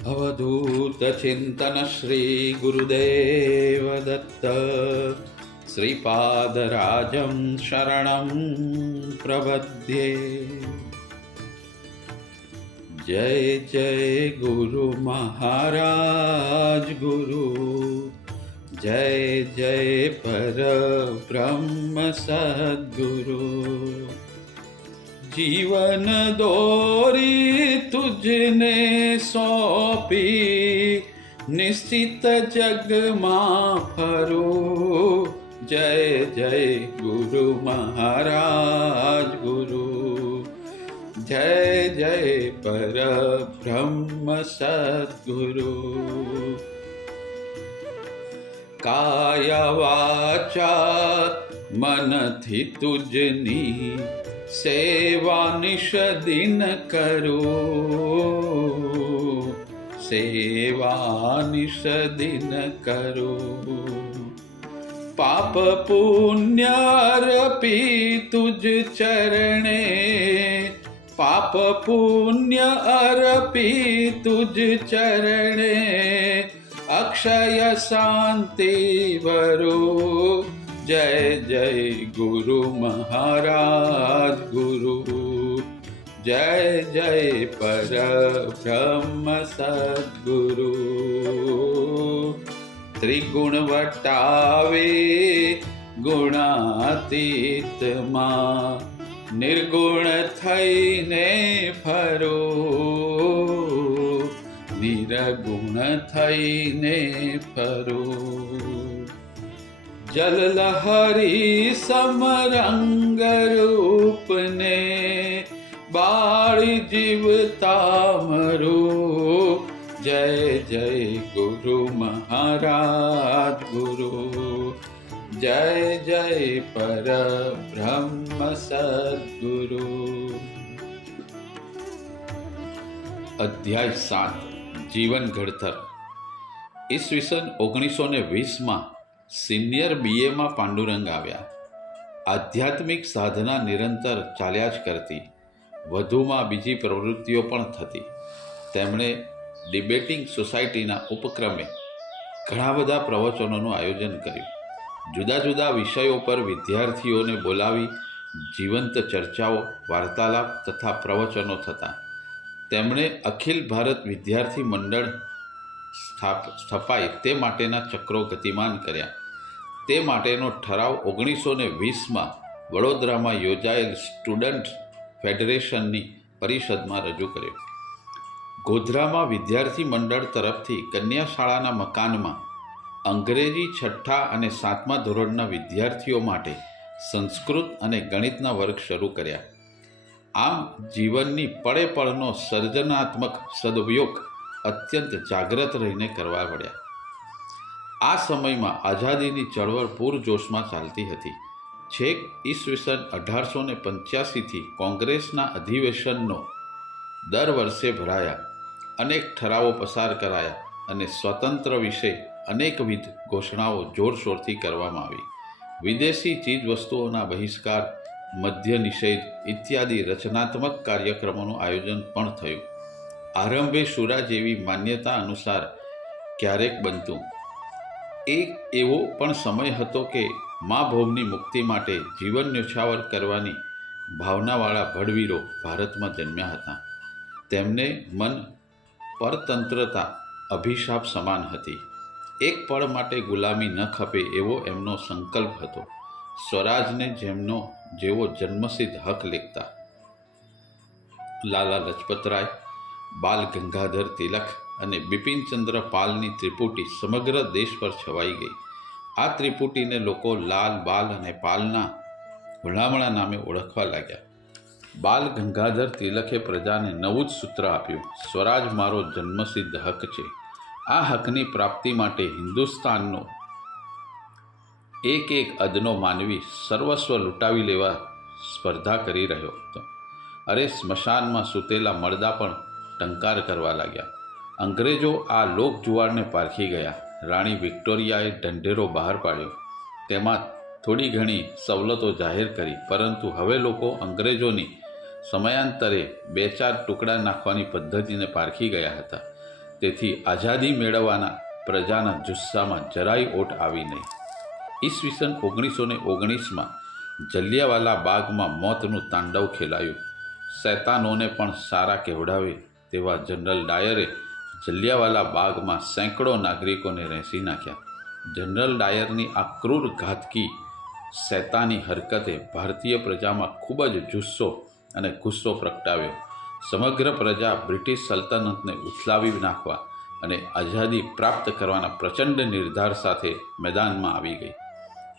अवधूत चिंतन श्री गुरुदेव दत्त श्रीपादराजं शरणं प्रपद्ये। जय जय गुरु महाराज गुरु, जय जय पर ब्रह्म सद्गुरु। जीवन दोरी तुझने सौंपी, निश्चित जग मां फरो। जय जय गुरु महाराज गुरु, जय जय पर ब्रह्म सद्गुरु। काया वाचा मनथी तुझनी सेवा निश दिन करो। सेवा निश दिन करो। पाप पुण्य अर्पी तुझ चरणे। पाप पुण्य अर्पी तुझ चरणे। अक्षय शांति वरो। जय जय गुरु महाराज गुरु, जय जय पर ब्रह्म सद्गुरु। त्रिगुण वटावे गुणातीत मां, निर्गुण थईने फरो। निरगुण थईने फरो। जल लहरी समरंग रूप ने, बाळ जीवता मरो। जय जय गुरु महाराज गुरु, जय जय पर ब्रह्म सद्गुरु। अध्याय 7 जीवन घड़तर। ઈસવીસન 1920 સિનિયર બીએમાં પાંડુરંગ આવ્યા. આધ્યાત્મિક સાધના નિરંતર ચાલ્યા જ કરતી, વધુમાં બીજી પ્રવૃત્તિઓ પણ થતી. તેમણે ડિબેટિંગ સોસાયટીના ઉપક્રમે ઘણા બધા પ્રવચનોનું આયોજન કર્યું. જુદા જુદા વિષયો પર વિદ્યાર્થીઓને બોલાવી જીવંત ચર્ચાઓ, વાર્તાલાપ તથા પ્રવચનો થતા. તેમણે અખિલ ભારત વિદ્યાર્થી મંડળ સ્થપાય તે માટેના ચક્રો ગતિમાન કર્યા. તે માટેનો ઠરાવ 1920 વડોદરામાં યોજાયેલ સ્ટુડન્ટ ફેડરેશનની પરિષદમાં રજૂ કર્યો. ગોધરામાં વિદ્યાર્થી મંડળ તરફથી કન્યા શાળાના મકાનમાં અંગ્રેજી 6ઠ્ઠા અને 7મા ધોરણના વિદ્યાર્થીઓ માટે સંસ્કૃત અને ગણિતના વર્ગ શરૂ કર્યા. આમ જીવનની પળે પળનો સર્જનાત્મક સદુપયોગ અત્યંત જાગ્રત રહીને કરવા પડ્યા. આ સમયમાં આઝાદીની ચળવળ પૂરજોશમાં ચાલતી હતી. છેક ઈસવીસન 1885થી કોંગ્રેસના અધિવેશનનો દર વર્ષે ભરાયા, અનેક ઠરાવો પસાર કરાયા અને સ્વતંત્ર વિશે અનેકવિધ ઘોષણાઓ જોરશોરથી કરવામાં આવી. વિદેશી ચીજવસ્તુઓના બહિષ્કાર, મદ્ય નિષેધ ઇત્યાદિ રચનાત્મક કાર્યક્રમોનું આયોજન પણ થયું. આરંભે શુરા જેવી માન્યતા અનુસાર ક્યારેક બનતું. એક એવો પણ સમય હતો કે મા ભૌમની મુક્તિ માટે જીવન ન્યોછાવર કરવાની ભાવનાવાળા ભડવીરો ભારતમાં જન્મ્યા હતા. તેમને મન પરતંત્રતા અભિશાપ સમાન હતી. એક પળ માટે ગુલામી ન ખપે એવો એમનો સંકલ્પ હતો. સ્વરાજને જેવો જન્મસિદ્ધ હક લેખતા. લાલા લજપતરાય, બાલ ગંગાધર તિલક અને બિપિનચંદ્ર પાલની ત્રિપુટી સમગ્ર દેશ પર છવાઈ ગઈ. આ ત્રિપુટીને લોકો લાલ, બાલ અને પાલના ભલામણા નામે ઓળખવા લાગ્યા. બાલ ગંગાધર તિલકે પ્રજાને નવું જ સૂત્ર આપ્યું: સ્વરાજ મારો જન્મસિદ્ધ હક છે. આ હકની પ્રાપ્તિ માટે હિન્દુસ્તાનનો એક એક અદનો માનવી સર્વસ્વ લૂંટાવી લેવા સ્પર્ધા કરી રહ્યો હતો. અરે સ્મશાનમાં સૂતેલા મરદા પણ ટંકાર કરવા લાગ્યા. અંગ્રેજો આ લોકજુવાળને પારખી ગયા. રાણી વિક્ટોરિયાએ ઢંઢેરો બહાર પાડ્યો. તેમાં થોડી ઘણી સવલતો જાહેર કરી, પરંતુ હવે લોકો અંગ્રેજોની સમયાંતરે 2-4 ટુકડા નાખવાની પદ્ધતિને પારખી ગયા હતા. તેથી આઝાદી મેળવવાના પ્રજાના જુસ્સામાં જરાય ઓટ આવી નહીં. ઈસવીસન 1919માં જલિયાવાલા બાગમાં મોતનું તાંડવ ખેલાયું. શૈતાનોને પણ સારા કહેવડાવે તેવા જનરલ ડાયરે જલિયાવાલા બાગમાં સેંકડો નાગરિકોને રેંસી નાખ્યા. જનરલ ડાયરની આ ક્રૂર ઘાતકી શૈતાની હરકતે ભારતીય પ્રજામાં ખૂબ જ જુસ્સો અને ગુસ્સો પ્રગટાવ્યો. સમગ્ર પ્રજા બ્રિટિશ સલ્તનતને ઉથલાવી નાખવા અને આઝાદી પ્રાપ્ત કરવાના પ્રચંડ નિર્ધાર સાથે મેદાનમાં આવી ગઈ.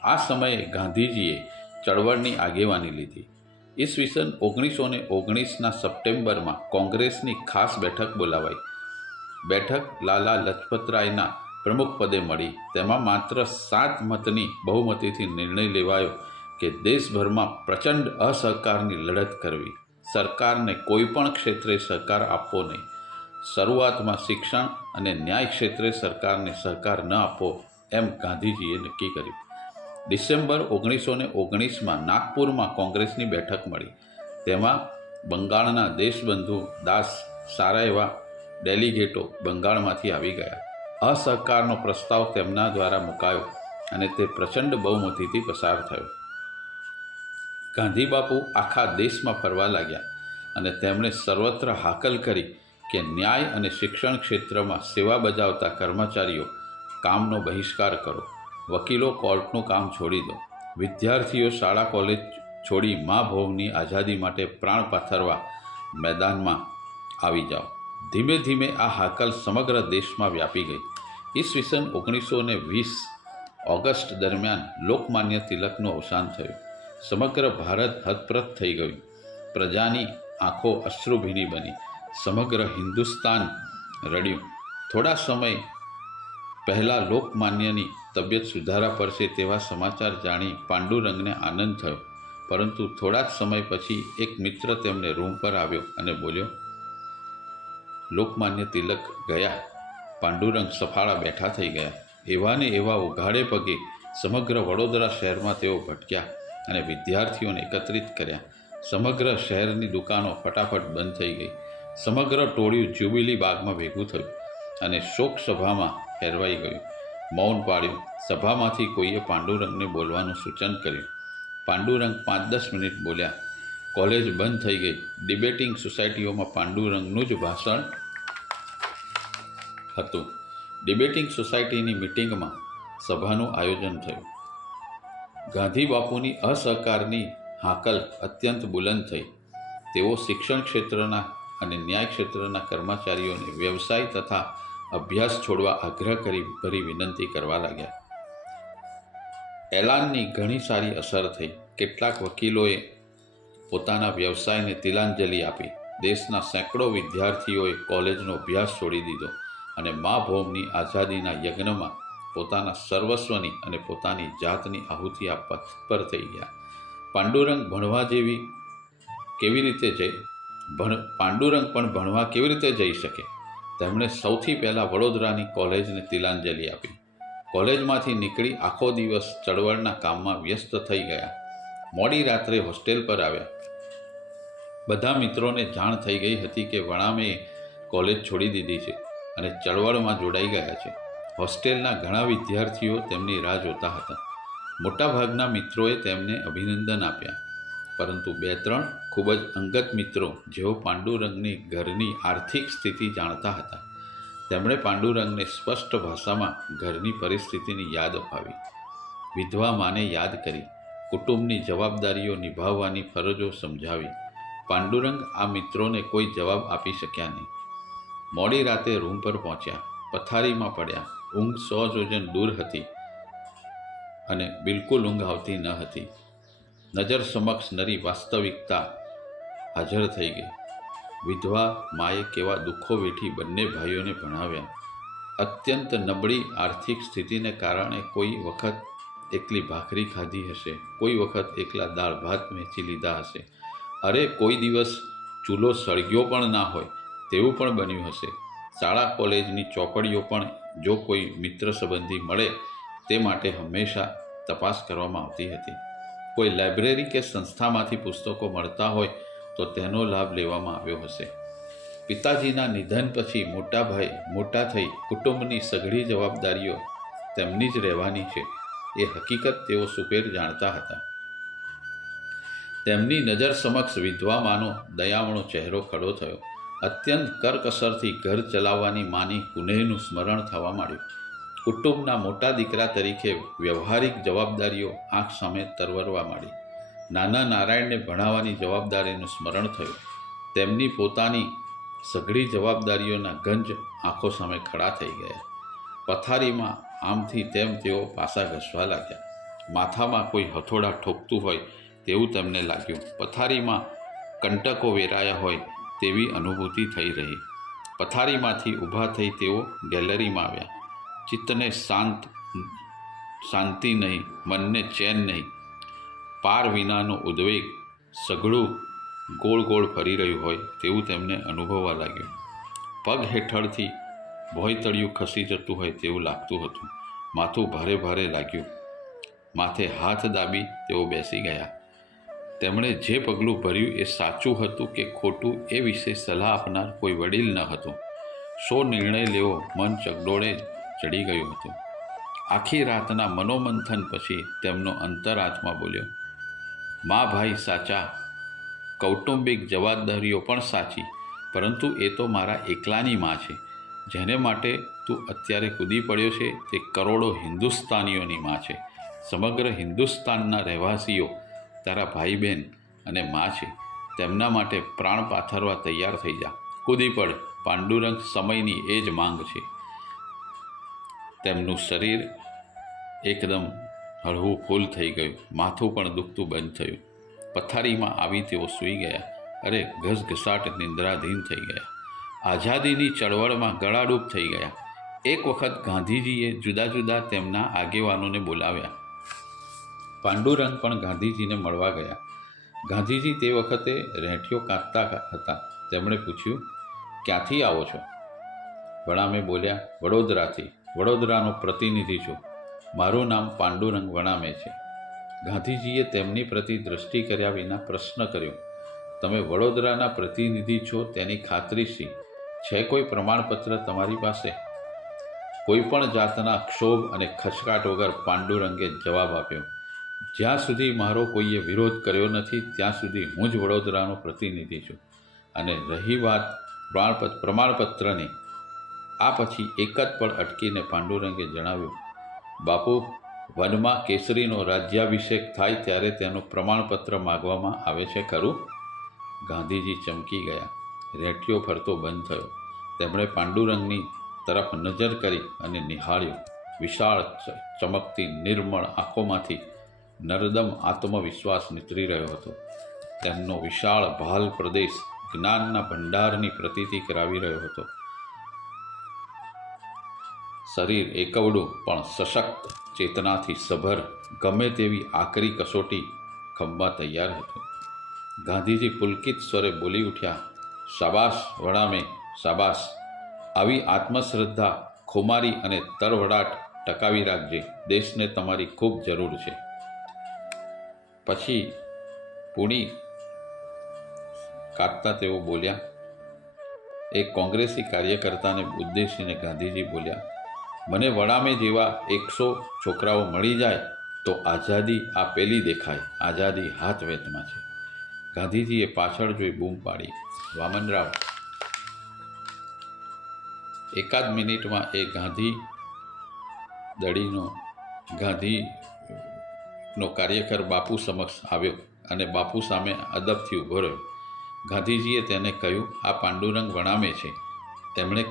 આ સમયે ગાંધીજીએ ચળવળની આગેવાની લીધી. ઈસવીસન 1919ના સપ્ટેમ્બરમાં કોંગ્રેસની ખાસ બેઠક બોલાવાઈ. બેઠક લાલા લજપતરાયના પ્રમુખપદે મળી. તેમાં માત્ર 7 મતની બહુમતીથી નિર્ણય લેવાયો કે દેશભરમાં પ્રચંડ અસહકારની લડત કરવી. સરકારને કોઈપણ ક્ષેત્રે સહકાર આપવો નહીં. શરૂઆતમાં શિક્ષણ અને ન્યાય ક્ષેત્રે સરકારને સહકાર ન આપવો એમ ગાંધીજીએ નક્કી કર્યું. ડિસેમ્બર 1919માં નાગપુરમાં કોંગ્રેસની બેઠક મળી. તેમાં બંગાળના દેશબંધુ દાસ સારા એવા ડેલિગેટો બંગાળમાંથી આવી ગયા. અસહકારનો પ્રસ્તાવ તેમના દ્વારા મુકાયો અને તે પ્રચંડ બહુમતીથી પસાર થયો. ગાંધીબાપુ આખા દેશમાં ફરવા લાગ્યા અને તેમણે સર્વત્ર હાકલ કરી કે ન્યાય અને શિક્ષણ ક્ષેત્રમાં સેવા બજાવતા કર્મચારીઓ કામનો બહિષ્કાર કરો. વકીલો કોર્ટનું કામ છોડી દો. વિદ્યાર્થીઓ શાળા કોલેજ છોડી મા ભૌમની આઝાદી માટે પ્રાણ પાથરવા મેદાનમાં આવી જાઓ. ધીમે ધીમે આ હાકલ સમગ્ર દેશમાં વ્યાપી ગઈ. ઈસવીસન 1920 ઓગસ્ટ દરમિયાન લોકમાન્ય તિલકનું અવસાન થયું. સમગ્ર ભારત હતપ્રત થઈ ગયું. પ્રજાની આંખો અશ્રુભીની બની. સમગ્ર હિન્દુસ્તાન રડ્યું. થોડા સમય પહેલાં લોકમાન્યની તબિયત સુધારા પડશે તેવા સમાચાર જાણી પાંડુરંગને આનંદ થયો. પરંતુ થોડા જ સમય પછી એક મિત્ર તેમને રૂમ પર આવ્યો અને બોલ્યો, લોકમાન્ય તિલક ગયા. પાંડુરંગ સફાળા બેઠા થઈ ગયા. એવાને એવા ઉઘાડે પગે સમગ્ર વડોદરા શહેરમાં તેઓ ભટક્યા અને વિદ્યાર્થીઓને એકત્રિત કર્યા. સમગ્ર શહેરની દુકાનો ફટાફટ બંધ થઈ ગઈ. સમગ્ર ટોળિયું જ્યુબિલી બાગમાં ભેગું થયું અને શોક સભામાં ફેરવાઈ ગયું. મૌન પાડ્યું. સભામાંથી કોઈએ પાંડુરંગને બોલવાનું સૂચન કર્યું. પાંડુરંગ 5-10 મિનિટ બોલ્યા. કોલેજ બંધ થઈ ગઈ. ડિબેટિંગ સોસાયટીઓમાં પાંડુરંગનું જ ભાષણ હતું. ડિબેટિંગ સોસાયટીની મિટિંગમાં સભાનું આયોજન થયું. ગાંધી બાપુની અસહકારની હાકલ અત્યંત બુલંદ થઈ. તેઓ શિક્ષણ ક્ષેત્રના અને ન્યાય ક્ષેત્રના કર્મચારીઓને વ્યવસાય તથા અભ્યાસ છોડવા આગ્રહ કરી ભરી વિનંતી કરવા લાગ્યા. એલાનની ઘણી સારી અસર થઈ. કેટલાક વકીલોએ પોતાના વ્યવસાયને તિલાંજલિ આપી. દેશના સેંકડો વિદ્યાર્થીઓએ કોલેજનો અભ્યાસ છોડી દીધો અને મા ભૌમની આઝાદીના યજ્ઞમાં પોતાના સર્વસ્વની અને પોતાની જાતની આહુતિ આપવા તત્પર થઈ ગયા. પાંડુરંગ પણ ભણવા કેવી રીતે જઈ શકે? તેમણે સૌથી પહેલાં વડોદરાની કોલેજને તિલાંજલિ આપી. કોલેજમાંથી નીકળી આખો દિવસ ચળવળના કામમાં વ્યસ્ત થઈ ગયા. મોડી રાત્રે હોસ્ટેલ પર આવ્યા. બધા મિત્રોને જાણ થઈ ગઈ હતી કે વણામેએ કોલેજ છોડી દીધી છે અને ચળવળમાં જોડાઈ ગયા છે. હોસ્ટેલના ઘણા વિદ્યાર્થીઓ તેમની રાહ જોતા હતા. મોટાભાગના મિત્રોએ તેમને અભિનંદન આપ્યા, પરંતુ 2-3 ખૂબ જ અંગત મિત્રો જેઓ પાંડુરંગની ઘરની આર્થિક સ્થિતિ જાણતા હતા, તેમણે પાંડુરંગને સ્પષ્ટ ભાષામાં ઘરની પરિસ્થિતિની યાદ અપાવી. વિધવા માને યાદ કરી. કુટુંબની જવાબદારીઓ નિભાવવાની ફરજો સમજાવી. પાંડુરંગ આ મિત્રોને કોઈ જવાબ આપી શક્યા નહીં. મોડી રાતે રૂમ પર પહોંચ્યા. પથારીમાં પડ્યા. ઊંઘ 100 યોજન દૂર હતી અને બિલકુલ ઊંઘ આવતી ન હતી. નજર સમક્ષ નરી વાસ્તવિકતા હાજર થઈ ગઈ. વિધવા માએ કેવા દુઃખો વેઠી બંને ભાઈઓને ભણાવ્યા. અત્યંત નબળી આર્થિક સ્થિતિને કારણે કોઈ વખત એકલી ભાખરી ખાધી હશે, કોઈ વખત એકલા દાળ ભાત વહેંચી લીધા હશે. અરે કોઈ દિવસ ચૂલો સળગ્યો પણ ના હોય તેવું પણ બન્યું હશે. શાળા કોલેજની ચોપડીઓ પણ જો કોઈ મિત્ર સંબંધી મળે તે માટે હંમેશા તપાસ કરવામાં આવતી હતી. કોઈ લાઇબ્રેરી કે સંસ્થામાંથી પુસ્તકો મળતા હોય તો તેનો લાભ લેવામાં આવ્યો હશે. પિતાજીના નિધન પછી મોટા ભાઈ મોટા થઈ કુટુંબની સઘળી જવાબદારીઓ તેમની જ રહેવાની છે એ હકીકત તેઓ સુપેર જાણતા હતા. તેમની નજર સમક્ષ વિધવા માનો દયામણો ચહેરો ખડો થયો. અત્યંત કરકસરથી ઘર ચલાવવાની માની કુનેહનું સ્મરણ થવા માંડ્યું. કુટુંબના મોટા દીકરા તરીકે વ્યવહારિક જવાબદારીઓ આંખ સામે તરવરવા માંડી. નાના નારાયણને ભણાવવાની જવાબદારીનું સ્મરણ થયું. તેમની પોતાની સઘળી જવાબદારીઓના ગંજ આંખો સામે ખડા થઈ ગયા. પથારીમાં આમથી તેમ તેઓ પાસા ઘસવા લાગ્યા. માથામાં કોઈ હથોડા ઠોકતું હોય તેવું તેમને લાગ્યું. પથારીમાં કંટકો વેરાયા હોય તેવી અનુભૂતિ થઈ રહી. પથારીમાંથી ઊભા થઈ તેઓ ગેલેરીમાં આવ્યા. ચિત્તને શાંતિ નહીં, મનને ચેન નહીં. પાર વિનાનો ઉદ્વેગ સઘળું ગોળ ગોળ ફરી રહ્યું હોય તેવું તેમને અનુભવવા લાગ્યું. પગ હેઠળથી ભોંયતળિયું ખસી જતું હોય તેવું લાગતું હતું. માથું ભારે ભારે લાગ્યું. માથે હાથ દાબી તેઓ બેસી ગયા. તેમણે જે પગલું ભર્યું એ સાચું હતું કે ખોટું એ વિશે સલાહ આપનાર કોઈ વડીલ ન હતું. શો નિર્ણય લેવો મન ચગડોળે ચડી ગયું હતું. આખી રાતના મનોમંથન પછી તેમનો અંતરાત્મા બોલ્યો, મા ભાઈ સાચા, કૌટુંબિક જવાબદારીઓ પણ સાચી, પરંતુ એ તો મારા એકલાની માં છે. જેને માટે તું અત્યારે કૂદી પડ્યો છે તે કરોડો હિન્દુસ્તાનીઓની માં છે. સમગ્ર હિન્દુસ્તાનના રહેવાસીઓ તારા ભાઈ બહેન અને માં છે. તેમના માટે પ્રાણ પાથરવા તૈયાર થઈ જા. કૂદી પડ, પાંડુરંગ સમયની એ જ માંગ છે. તેમનું શરીર એકદમ હળવું ફૂલ થઈ ગયું. માથું પણ દુખતું બંધ થયું. પથારીમાં આવી તેઓ સૂઈ ગયા. અરે ઘસઘસાટ નિંદ્રાધીન થઈ ગયા. આઝાદીની ચળવળમાં ગળાડૂબ થઈ ગયા. એક વખત ગાંધીજીએ જુદા જુદા તેમના આગેવાનોને બોલાવ્યા. પાંડુરંગ પણ ગાંધીજીને મળવા ગયા. ગાંધીજી તે વખતે રેંટિયો કાંતતા હતા. તેમણે પૂછ્યું, ક્યાંથી આવો છો? વણામે બોલ્યા, વડોદરાથી. વડોદરાનો પ્રતિનિધિ છું. મારું નામ પાંડુરંગ વણામે છે. ગાંધીજીએ તેમની પ્રતિ દૃષ્ટિ કર્યા વિના પ્રશ્ન કર્યો, તમે વડોદરાના પ્રતિનિધિ છો તેની ખાતરી શી છે? કોઈ પ્રમાણપત્ર તમારી પાસે? કોઈ પણ જાતના ક્ષોભ અને ખચકાટ વગર પાંડુરંગે જવાબ આપ્યો, જ્યાં સુધી મારો કોઈએ વિરોધ કર્યો નથી ત્યાં સુધી હું જ વડોદરાનો પ્રતિનિધિ છું. અને રહી વાત પ્રમાણપત્રની, આ પછી એક જ પળ અટકીને પાંડુરંગે જણાવ્યું, બાપુ, વનમાં કેસરીનો રાજ્યાભિષેક થાય ત્યારે તેનું પ્રમાણપત્ર માગવામાં આવે છે ખરું? ગાંધીજી ચમકી ગયા. રેંટિયો ફરતો બંધ થયો. તેમણે પાંડુરંગની તરફ નજર કરી અને નિહાળ્યો. વિશાળ ચમકતી નિર્મળ આંખોમાંથી નરદમ આત્મવિશ્વાસ નીતરી રહ્યો હતો. તેમનો વિશાળ ભાલ પ્રદેશ જ્ઞાનના ભંડારની પ્રતીતિ કરાવી રહ્યો હતો. શરીર એકવડું પણ સશક્ત, ચેતનાથી સભર, ગમે તેવી આકરી કસોટી ખમવા તૈયાર હતું. ગાંધીજી પુલકિત સ્વરે બોલી ઉઠ્યા, શાબાશ વણામે, શાબાશ. આવી આત્મશ્રદ્ધા, ખુમારી અને તરવડાટ ટકાવી રાખજે. દેશને તમારી ખૂબ જરૂર છે. પછી પૂણી કાઢતા તેઓ બોલ્યા, એક કોંગ્રેસી કાર્યકર્તાને ઉદ્દેશીને ગાંધીજી બોલ્યા, મને વણામે જેવા 100 છોકરાઓ મળી જાય તો આઝાદી આ પેલી દેખાય. આઝાદી હાથ વેતમાં છે. ગાંધીજીએ પાછળ જોઈ બૂમ પાડી, વામનરાવ. એકાદ મિનિટમાં એ ગાંધીનો કાર્યકર બાપુ સમક્ષ આવ્યો અને બાપુ સામે અદબથી ઊભો રહ્યો. ગાંધીજીએ તેને કહ્યું, આ પાંડુરંગ વણામે છે. તેમણે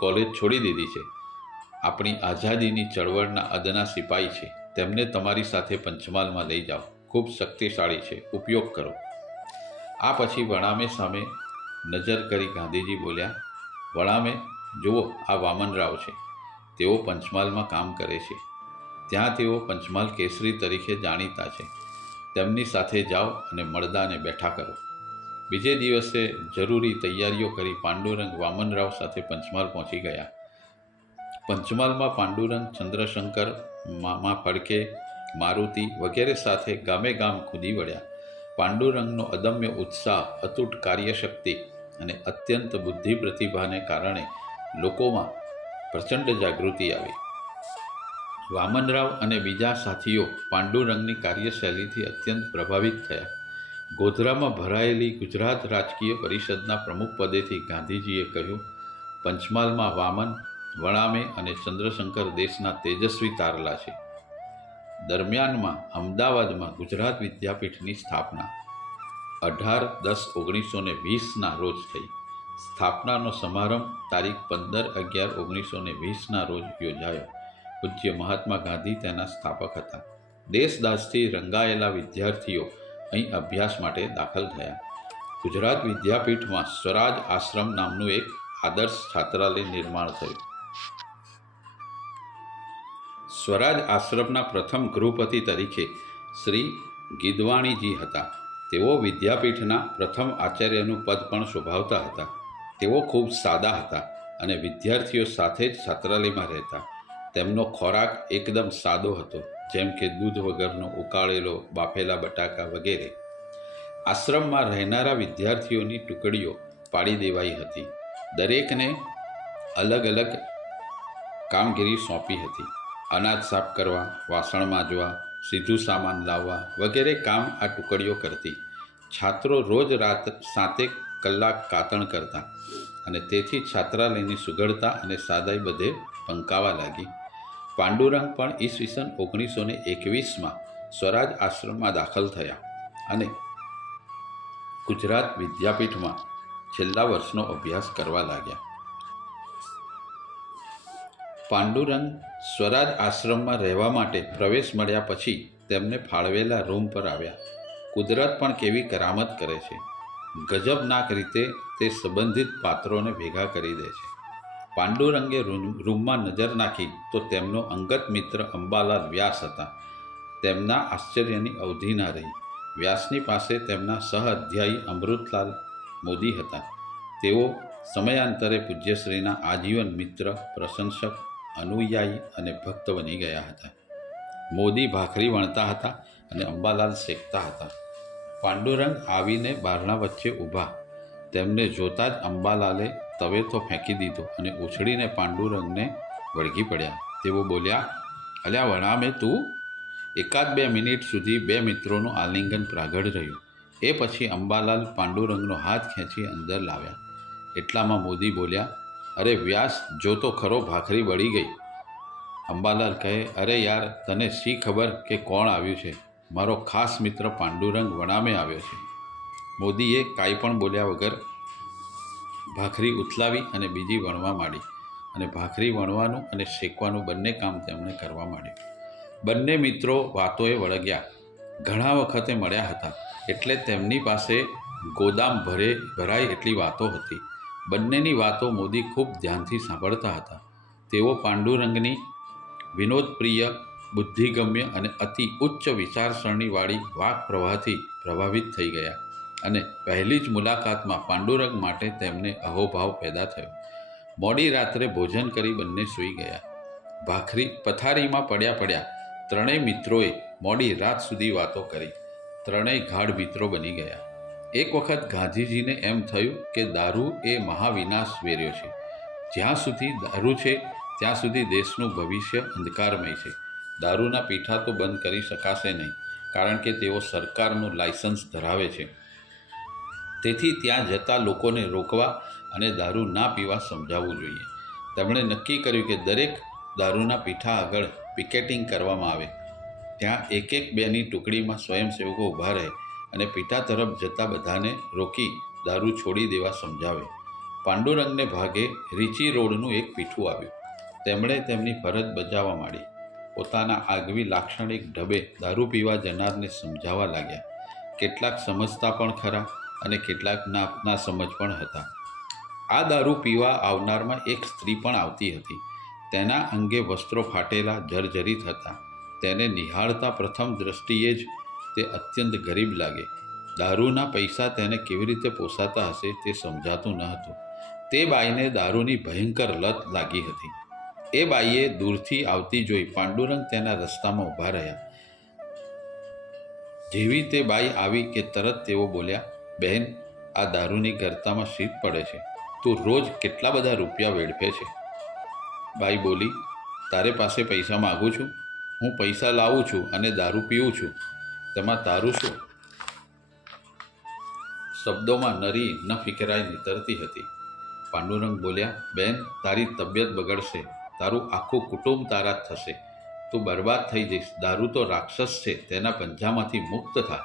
કોલેજ છોડી દીધી છે. આપણી આઝાદીની ચળવળના અદના સિપાહી છે. તેમને તમારી સાથે પંચમહાલમાં લઈ જાઓ. ખૂબ શક્તિશાળી છે, ઉપયોગ કરો. આ પછી વણામે સામે નજર કરી ગાંધીજી બોલ્યા, વણામે, જુઓ, આ વામનરાવ છે. તેઓ પંચમહાલમાં કામ કરે છે. ત્યાં તેઓ પંચમહાલ કેસરી તરીકે જાણીતા છે. તેમની સાથે જાઓ અને મળદાને બેઠા કરો. બીજે દિવસે જરૂરી તૈયારીઓ કરી પાંડુરંગ વામનરાવ સાથે પંચમહાલ પહોંચી ગયા. પંચમહાલમાં પાંડુરંગ ચંદ્રશંકર, મામા ફડકે, મારુતિ વગેરે સાથે ગામે ગામ કૂદી વળ્યા. પાંડુરંગનો અદમ્ય ઉત્સાહ, અતૂટ કાર્યશક્તિ અને અત્યંત બુદ્ધિ પ્રતિભાને કારણે લોકોમાં પ્રચંડ જાગૃતિ આવી. વામનરાવ અને બીજા સાથીઓ પાંડુરંગની કાર્યશૈલીથી અત્યંત પ્રભાવિત થયા. ગોધરામાં ભરાયેલી ગુજરાત રાજકીય પરિષદના પ્રમુખ પદેથી ગાંધીજીએ કહ્યું, પંચમહાલમાં વામન, વણામે અને ચંદ્રશંકર દેશના તેજસ્વી તારલા છે. દરમિયાનમાં અમદાવાદમાં ગુજરાત વિદ્યાપીઠની સ્થાપના 18-10-1920ના રોજ થઈ. સ્થાપનાનો સમારંભ તારીખ 15-11-1920ના રોજ યોજાયો. પૂજ્ય મહાત્મા ગાંધી તેના સ્થાપક હતા. દેશદાસથી રંગાયેલા વિદ્યાર્થીઓ અહીં અભ્યાસ માટે દાખલ થયા. ગુજરાત વિદ્યાપીઠમાં સ્વરાજ આશ્રમ નામનું એક આદર્શ છાત્રાલય નિર્માણ થયું. સ્વરાજ આશ્રમના પ્રથમ ગૃહપતિ તરીકે શ્રી ગીદવાણીજી હતા. તેઓ વિદ્યાપીઠના પ્રથમ આચાર્યનું પદ પણ શોભાવતા હતા. તેઓ ખૂબ સાદા હતા અને વિદ્યાર્થીઓ સાથે જ છાત્રાલયમાં રહેતા. તેમનો ખોરાક એકદમ સાદો હતો, જેમ કે દૂધ વગરનો ઉકાળેલો બાફેલા બટાકા વગેરે. આશ્રમમાં રહેનારા વિદ્યાર્થીઓની ટુકડીઓ પાડી દેવાઈ હતી. દરેકને અલગ અલગ કામગીરી સોંપી હતી. અનાજ સાફ કરવા, વાસણ માંજવા, સીધું સામાન લાવવા વગેરે કામ આ ટુકડીઓ કરતી. છાત્રો રોજ રાત 7 કલાક કાતણ કરતા અને તેથી છાત્રાલયની સુઘડતા અને સાદાઈ બધે પંકાવા લાગી. પાંડુરંગ પણ ઈસવીસન 1921માં સ્વરાજ આશ્રમમાં દાખલ થયા અને ગુજરાત વિદ્યાપીઠમાં છેલ્લા વર્ષનો અભ્યાસ કરવા લાગ્યા. પાંડુરંગ સ્વરાજ આશ્રમમાં રહેવા માટે પ્રવેશ મળ્યા પછી તેમને ફાળવેલા રૂમ પર આવ્યા. કુદરત પણ કેવી કરામત કરે છે. ગજબનાક રીતે તે સંબંધિત પાત્રોને ભેગા કરી દે છે. પાંડુરંગે રૂમમાં નજર નાખી તો તેમનો અંગત મિત્ર અંબાલાલ વ્યાસ હતા. તેમના આશ્ચર્યની અવધિ ના રહી. વ્યાસની પાસે તેમના સહ અધ્યાયી અમૃતલાલ મોદી હતા. તેઓ સમયાંતરે પૂજ્યશ્રીના આજીવન મિત્ર, પ્રશંસક, અનુયાયી અને ભક્ત બની ગયા હતા. મોદી ભાખરી વણતા હતા અને અંબાલાલ શેકતા હતા. પાંડુરંગ આવીને બારણા વચ્ચે ઊભા. તેમને જોતાં જ અંબાલાલે તવેથો ફેંકી દીધો અને ઉછળીને પાંડુરંગને વળગી પડ્યા. તેઓ બોલ્યા, અલ્યા વણામે તું? 1-2 મિનિટ સુધી બે મિત્રોનું આલિંગન પ્રાગઢ રહ્યું. એ પછી અંબાલાલ પાંડુરંગનો હાથ ખેંચી અંદર લાવ્યા. એટલામાં મોદી બોલ્યા, અરે વ્યાસ, જો તો ખરો, ભાખરી બળી ગઈ. અંબાલાલ કહે, અરે યાર, તને શી ખબર કે કોણ આવ્યું છે? મારો ખાસ મિત્ર પાંડુરંગ વણામે આવ્યો છે. મોદીએ કાંઈ પણ બોલ્યા વગર ભાખરી ઉથલાવી અને બીજી વણવા માંડી અને ભાખરી વણવાનું અને શેકવાનું બંને કામ તેમણે કરવા માંડ્યું. બંને મિત્રો વાતોએ વળગ્યા. ઘણા વખતે મળ્યા હતા એટલે તેમની પાસે ગોદામ ભરાય એટલી વાતો હતી. બંનેની વાતો મોદી ખૂબ ધ્યાનથી સાંભળતા હતા. તેઓ પાંડુરંગની વિનોદપ્રિય, બુદ્ધિગમ્ય અને અતિ ઉચ્ચ વિચારસરણીવાળી વાક પ્રવાહથી પ્રભાવિત થઈ ગયા અને પહેલી જ મુલાકાતમાં પાંડુરંગ માટે તેમને અહોભાવ પેદા થયો. મોડી રાત્રે ભોજન કરી બંને સૂઈ ગયા. પથારીમાં પડ્યા ત્રણેય મિત્રોએ મોડી રાત સુધી વાતો કરી. ત્રણેય ગાઢ મિત્રો બની ગયા. એક વખત ગાંધીજીને એમ થયું કે દારૂ એ મહાવિનાશ વેર્યો છે. જ્યાં સુધી દારૂ છે ત્યાં સુધી દેશનું ભવિષ્ય અંધકારમય છે. દારૂના પીઠા તો બંધ કરી શકાશે નહીં, કારણ કે તેઓ સરકારનું લાયસન્સ ધરાવે છે. તેથી ત્યાં જતા લોકોને રોકવા અને દારૂ ના પીવા સમજાવવું જોઈએ. તેમણે નક્કી કર્યું કે દરેક દારૂના પીઠા આગળ પિકેટિંગ કરવામાં આવે. ત્યાં 1-2ની ટુકડીમાં સ્વયંસેવકો ઊભા રહે અને પીઠા તરફ જતા બધાને રોકી દારૂ છોડી દેવા સમજાવે. પાંડુરંગને ભાગે રીચી રોડનું એક પીઠું આવ્યું. તેમણે તેમની ફરજ બજાવવા માંડી. પોતાના આગવી લાક્ષણિક ઢબે દારૂ પીવા જનારને સમજાવવા લાગ્યા. કેટલાક સમજતા પણ ખરા અને કેટલાક ના સમજ પણ હતા. આ દારૂ પીવા આવનારમાં એક સ્ત્રી પણ આવતી હતી. તેના અંગે વસ્ત્રો ફાટેલા, જર્જરિત હતા. તેને નિહાળતા પ્રથમ દ્રષ્ટિએ જ તે અત્યંત ગરીબ લાગે. દારૂના પૈસા તેને કેવી રીતે પોસાતા હશે તે સમજાતું ન હતું. તે બાઈને દારૂની ભયંકર લત લાગી હતી. એ બાઈએ દૂરથી આવતી જોઈ પાંડુરંગ તેના રસ્તામાં ઊભા રહ્યા. જેવી તે બાઈ આવી કે તરત તેઓ બોલ્યા, બહેન, આ દારૂની ગરતામાં શીત પડે છે. તું રોજ કેટલા બધા રૂપિયા વેડફે છે. બાઈ બોલી, તારે પાસે પૈસા માગું છું? હું પૈસા લાવું છું અને દારૂ પીવું છું. તેમાં તારું શું? શબ્દોમાં નરી ન ફિકરાઈ નીતરતી હતી. પાંડુરંગ બોલ્યા, બેન, તારી તબિયત બગડશે. તારું આખું કુટુંબ તારા જ થશે. તું બરબાદ થઈ જઈશ. દારૂ તો રાક્ષસ છે, તેના પંજામાંથી મુક્ત થા.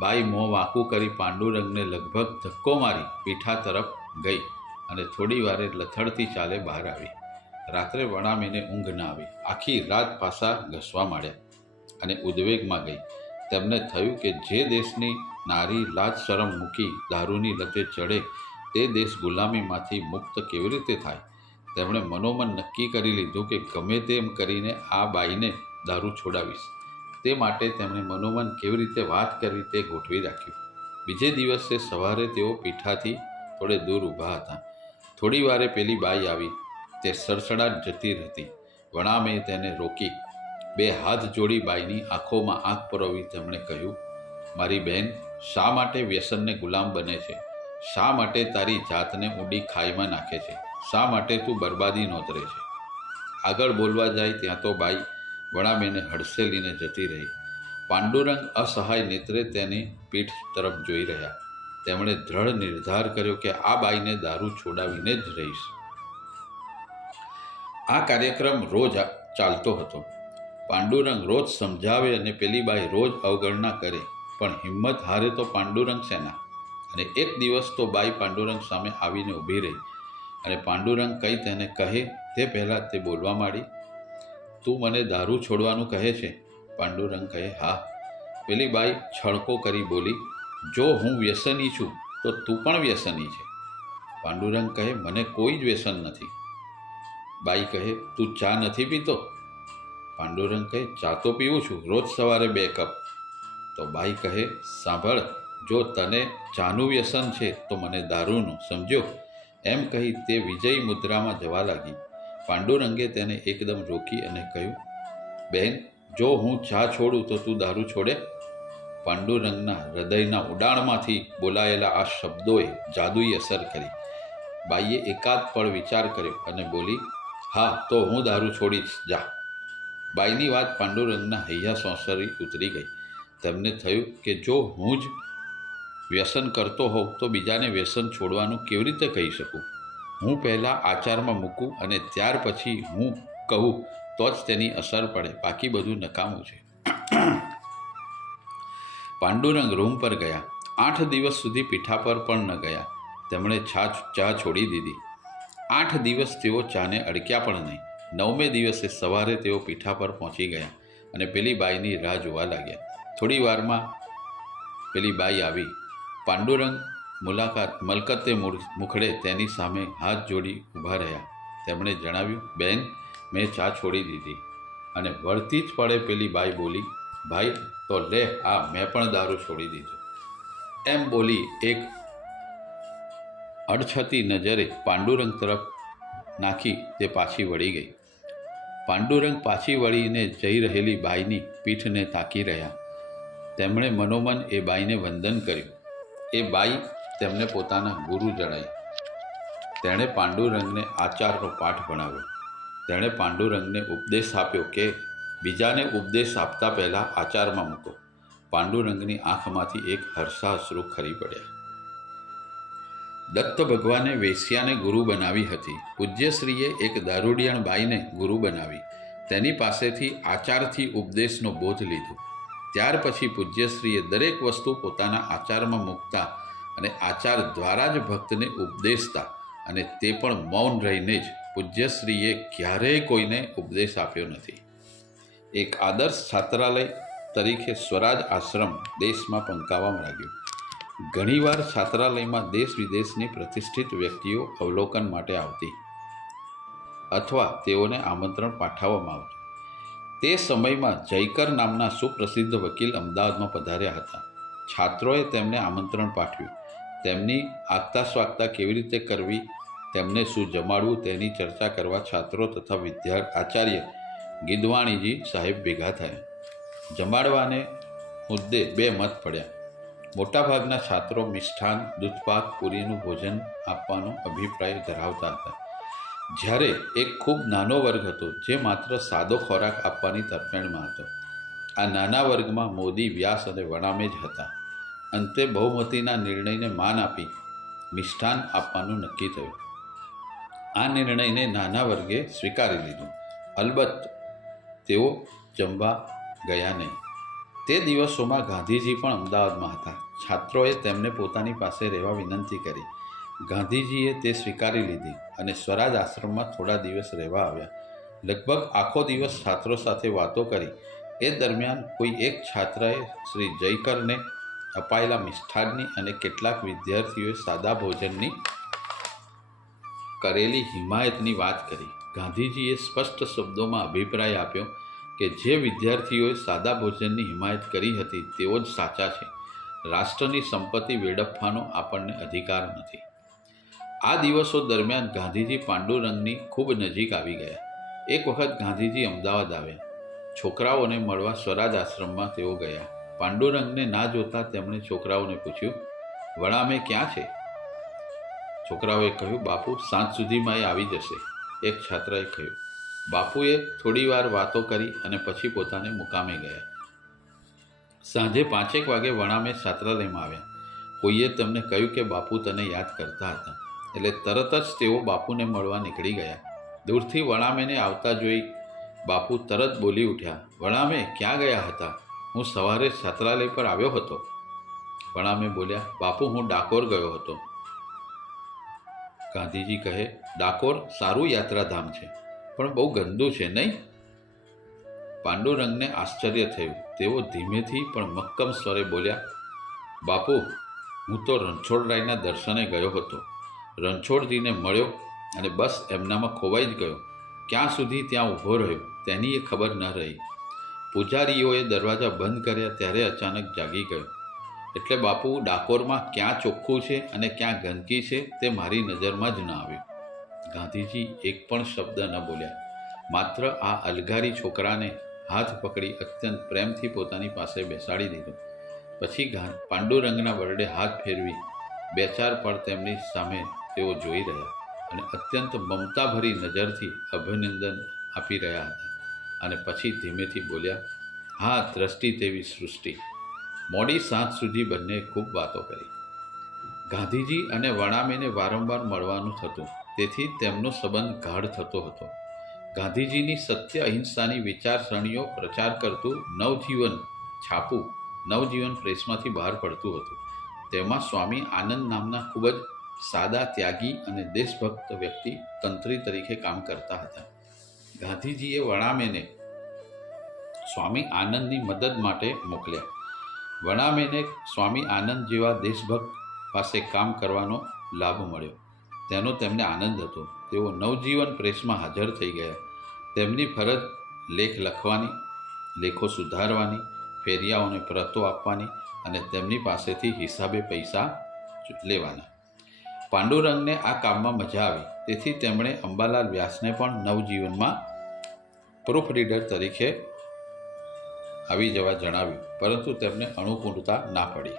બાઈ મોં વાંકું કરી પાંડુરંગને લગભગ ધક્કો મારી પીઠા તરફ ગઈ અને થોડી વારે લથડતી ચાલે બહાર આવી. રાત્રે વણામીને ઊંઘ ન આવી. આખી રાત પાસા ઘસવા માંડ્યા અને ઉદ્વેગમાં ગઈ. તેમને થયું કે જે દેશની નારી લાજ શરમ મૂકી દારૂની લતે ચડે તે દેશ ગુલામીમાંથી મુક્ત કેવી રીતે થાય? તેમણે મનોમન નક્કી કરી લીધું કે ગમે તેમ કરીને આ બાઈને દારૂ છોડાવીશ. તે માટે તેમણે મનોમન કેવી રીતે વાત કરવી તે ગોઠવી રાખ્યું. બીજે દિવસે સવારે તેઓ પીઠાથી થોડે દૂર ઊભા હતા. થોડી વારે પેલી બાઈ આવી. તે સડસડાટ જતી હતી. વણામે તેને રોકી. બે હાથ જોડી બાઈની આંખોમાં આંખ પરોવી તેમણે કહ્યું, મારી બહેન, શા માટે વ્યસનને ગુલામ બને છે? શા માટે તારી જાતને ઊંડી ખાઈમાં નાખે છે? શા માટે તું બરબાદી નોતરે છે? આગળ બોલવા જાય ત્યાં તો બાઈ વણામેને હડસેલીને જતી રહી. પાંડુરંગ અસહાય નેત્રે તેની પીઠ તરફ જોઈ રહ્યા. તેમણે દ્રઢ નિર્ધાર કર્યો કે આ બાઈને દારૂ છોડાવીને જ રહીશ. આ કાર્યક્રમ રોજ ચાલતો હતો. પાંડુરંગ રોજ સમજાવે અને પેલી બાઈ રોજ અવગણના કરે, પણ હિંમત હારે તો પાંડુરંગ સેના. અને એક દિવસ તો બાઈ પાંડુરંગ સામે આવીને ઊભી રહી અને પાંડુરંગ કંઈ તેને કહે તે પહેલાં તે બોલવા માંડી, તું મને દારૂ છોડવાનું કહે છે? પાંડુરંગ કહે, હા. પેલી બાઈ છળકો કરી બોલી, જો હું વ્યસની છું તો તું પણ વ્યસની છે. પાંડુરંગ કહે, મને કોઈ જ વ્યસન નથી. બાઈ કહે, તું ચા નથી પીતો? પાંડુરંગ કહે, ચા તો પીવું છું, રોજ સવારે 2 કપ. તો બાઈ કહે, સાંભળ, જો તને ચાનું વ્યસન છે તો મને દારૂનું, સમજ્યો? એમ કહી તે વિજયી મુદ્રામાં જવા લાગી. પાંડુરંગે તેને એકદમ રોકી અને કહ્યું, બહેન, જો હું ચા છોડું તો તું દારૂ છોડે? પાંડુરંગના હૃદયના ઉડાણમાંથી બોલાયેલા આ શબ્દોએ જાદુઈ અસર કરી. બાઈએ એકાદ પળ વિચાર કર્યો અને બોલી, હા, તો હું દારૂ છોડીશ, જા. બાઈની વાત પાંડુરંગના હૈયા સોંસરી ઉતરી ગઈ. તેમને થયું કે જો હું જ વ્યસન કરતો હોઉં તો બીજાને વ્યસન છોડવાનું કેવી રીતે કહી શકું? હું પહેલાં આચારમાં મૂકું અને ત્યાર પછી હું કહું તો જ તેની અસર પડે, બાકી બધું નકામું છે. પાંડુરંગ રૂમ પર ગયા. 8 દિવસ સુધી પીઠા પર પણ ન ગયા. તેમણે ચા છોડી દીધી. 8 દિવસ તેઓ ચાને અડક્યા પણ નહીં. 9મે દિવસે સવારે તેઓ પીઠા પર પહોંચી ગયા અને પેલી બાઈની રાહ જોવા લાગ્યા. થોડી વારમાં પેલી બાઈ આવી. પાંડુરંગ મલકતે મુખડે તેની સામે હાથ જોડી ઊભા રહ્યા. તેમણે જણાવ્યું, બેન, મેં ચા છોડી દીધી. અને વળતી જ પડે પેલી બાઈ બોલી, ભાઈ, તો લે આ મેં પણ દારૂ છોડી દીધો. એમ બોલી એક અડછતી નજરે પાંડુરંગ તરફ નાખી તે પાછી વળી ગઈ. પાંડુરંગ પાછી વળીને જઈ રહેલી બાઈની પીઠને તાકી રહ્યા. તેમણે મનોમન એ બાઈને વંદન કર્યું. એ બાઈ તેમને પોતાના ગુરુ જણાઈ. તેણે પાંડુરંગને આચારનો પાઠ ભણાવ્યો. તેણે પાંડુરંગને ઉપદેશ આપ્યો કે બીજાને ઉપદેશ આપતા પહેલાં આચારમાં મૂકો. પાંડુરંગની આંખમાંથી એક હર્ષાશ્રુ ખરી પડ્યા. દત્ત ભગવાને વેશ્યાને ગુરુ બનાવી હતી. પૂજ્યશ્રીએ એક દારૂડિયણ બાઈને ગુરુ બનાવી. તેની પાસેથી આચારથી ઉપદેશનો બોધ લીધો. ત્યાર પછી પૂજ્યશ્રીએ દરેક વસ્તુ પોતાના આચારમાં મૂકતા અને આચાર દ્વારા જ ભક્તને ઉપદેશતા, અને તે પણ મૌન રહીને જ. પૂજ્યશ્રીએ ક્યારેય કોઈને ઉપદેશ આપ્યો નથી. એક આદર્શ છાત્રાલય તરીકે સ્વરાજ આશ્રમ દેશમાં પંકાવવા લાગ્યું. ઘણીવાર છાત્રાલયમાં દેશ વિદેશની પ્રતિષ્ઠિત વ્યક્તિઓ અવલોકન માટે આવતી અથવા તેઓને આમંત્રણ પાઠવવામાં આવતું. તે સમયમાં જયકર નામના સુપ્રસિદ્ધ વકીલ અમદાવાદમાં પધાર્યા હતા. છાત્રોએ તેમને આમંત્રણ પાઠવ્યું. તેમની આગતા સ્વાગતા કેવી રીતે કરવી, તેમને શું જમાડવું તેની ચર્ચા કરવા છાત્રો તથા આચાર્ય ગિદવાણીજી સાહેબ ભેગા થયા. જમાડવાને મુદ્દે 2 મત પડ્યા. મોટાભાગના છાત્રો મિષ્ઠાન, દૂધપાક, પૂરીનું ભોજન આપવાનો અભિપ્રાય ધરાવતા હતા. જ્યારે એક ખૂબ નાનો વર્ગ હતો જે માત્ર સાદો ખોરાક આપવાની તરફેણમાં હતો. આ નાના વર્ગમાં મોદી, વ્યાસ અને વણામે જ હતા. અંતે બહુમતીના નિર્ણયને માન આપી મિષ્ઠાન આપવાનું નક્કી થયું. આ નિર્ણયને નાના વર્ગે સ્વીકારી લીધું. અલબત્ત તેઓ જમવા ગયા નહીં. તે દિવસોમાં ગાંધીજી પણ અમદાવાદમાં હતા. છાત્રોએ તેમને પોતાની પાસે રહેવા વિનંતી કરી. ગાંધીજીએ તે સ્વીકારી લીધી અને સ્વરાજ આશ્રમમાં થોડા દિવસ રહેવા આવ્યા. લગભગ આખો દિવસ છાત્રો સાથે વાતો કરી. એ દરમિયાન કોઈ એક છાત્રએ શ્રી જયકરને અપાયેલા મિષ્ઠાનની અને કેટલાક વિદ્યાર્થીઓએ સાદા ભોજનની કરેલી હિમાયતની વાત કરી. ગાંધીજીએ સ્પષ્ટ શબ્દોમાં અભિપ્રાય આપ્યો કે જે વિદ્યાર્થીઓએ સાદા ભોજનની હિમાયત કરી હતી તેઓ જ સાચા છે. રાષ્ટ્રની સંપત્તિ વેડફવાનો આપણને અધિકાર નથી. આ દિવસો દરમિયાન ગાંધીજી પાંડુરંગની ખૂબ નજીક આવી ગયા. એક વખત ગાંધીજી અમદાવાદ આવ્યા. છોકરાઓને મળવા સ્વરાજ આશ્રમમાં તેઓ ગયા. પાંડુરંગને ના જોતા તેમણે છોકરાઓને પૂછ્યું, વણામે ક્યાં છે? છોકરાઓએ કહ્યું, બાપુ સાંજ સુધીમાં એ આવી જશે. એક છાત્રએ કહ્યું. બાપુએ થોડી વાર વાતો કરી અને પછી પોતાને મુકામે ગયા. સાંજે 5 વાગે વણામે છાત્રાલયમાં આવ્યા. કોઈએ તેમને કહ્યું કે બાપુ તને યાદ કરતા હતા. એટલે તરત જ તેઓ બાપુને મળવા નીકળી ગયા. દૂરથી વણામેને આવતા જોઈ બાપુ તરત બોલી ઉઠ્યા, વણામે ક્યાં ગયા હતા? હું સવારે છાત્રાલય પર આવ્યો હતો. વણામે બોલ્યા, બાપુ હું ડાકોર ગયો હતો. ગાંધીજી કહે, ડાકોર સારું યાત્રાધામ છે, પણ બહુ ગંદુ છે નહીં? પાંડુરંગને આશ્ચર્ય થયું. તેઓ ધીમેથી પણ મક્કમ સ્વરે બોલ્યા, બાપુ હું તો રણછોડરાયના દર્શને ગયો હતો. રણછોડજીને મળ્યો અને બસ એમનામાં ખોવાઈ જ ગયો. ક્યાં સુધી ત્યાં ઊભો રહ્યો તેની એ ખબર ન રહી. પૂજારીઓએ દરવાજા બંધ કર્યા ત્યારે અચાનક જાગી ગયો. એટલે બાપુ ડાકોરમાં ક્યાં ચોખ્ખું છે અને ક્યાં ગંદકી છે તે મારી નજરમાં જ ન આવ્યું. ગાંધીજી એક પણ શબ્દ ન બોલ્યા. માત્ર આ અલગારી છોકરાને હાથ પકડી અત્યંત પ્રેમથી પોતાની પાસે બેસાડી દીધો. પછી પાંડુરંગના વરડે હાથ ફેરવી 2-4 પળ તેમની સામે તેઓ જોઈ રહ્યા અને અત્યંત મમતાભરી નજરથી અભિનંદન આપી રહ્યા હતા. અને પછી ધીમેથી બોલ્યા, હા, દ્રષ્ટિ તેવી સૃષ્ટિ. મોડી સાંજ સુધી બંને ખૂબ વાતો કરી. ગાંધીજી અને વણામેને વારંવાર મળવાનું થતું, તેથી તેમનો સંબંધ ગાઢ થતો હતો. ગાંધીજીની સત્ય અહિંસાની વિચારસરણીઓ પ્રચાર કરતું નવજીવન છાપું નવજીવન પ્રેસમાંથી બહાર પડતું હતું. તેમાં સ્વામી આનંદ નામના ખૂબ જ સાદા, ત્યાગી અને દેશભક્ત વ્યક્તિ તંત્રી તરીકે કામ કરતા હતા. ગાંધીજીએ વણામેને સ્વામી આનંદની મદદ માટે મોકલ્યા. વણામેને સ્વામી આનંદ જેવા દેશભક્ત પાસે કામ કરવાનો લાભ મળ્યો. તેનો તેમને આનંદ હતો. તેઓ નવજીવન પ્રેસમાં હાજર થઈ ગયા. તેમની ફરજ લેખ લખવાની, લેખો સુધારવાની, ફેરિયાઓને પ્રતો આપવાની અને તેમની પાસેથી હિસાબે પૈસા લેવાના. પાંડુરંગને આ કામમાં મજા આવી, તેથી તેમણે અંબાલાલ વ્યાસને પણ નવજીવનમાં પ્રૂફ રીડર તરીકે આવી જવા જણાવ્યું, પરંતુ તેમને અનુકૂળતા ના પડી.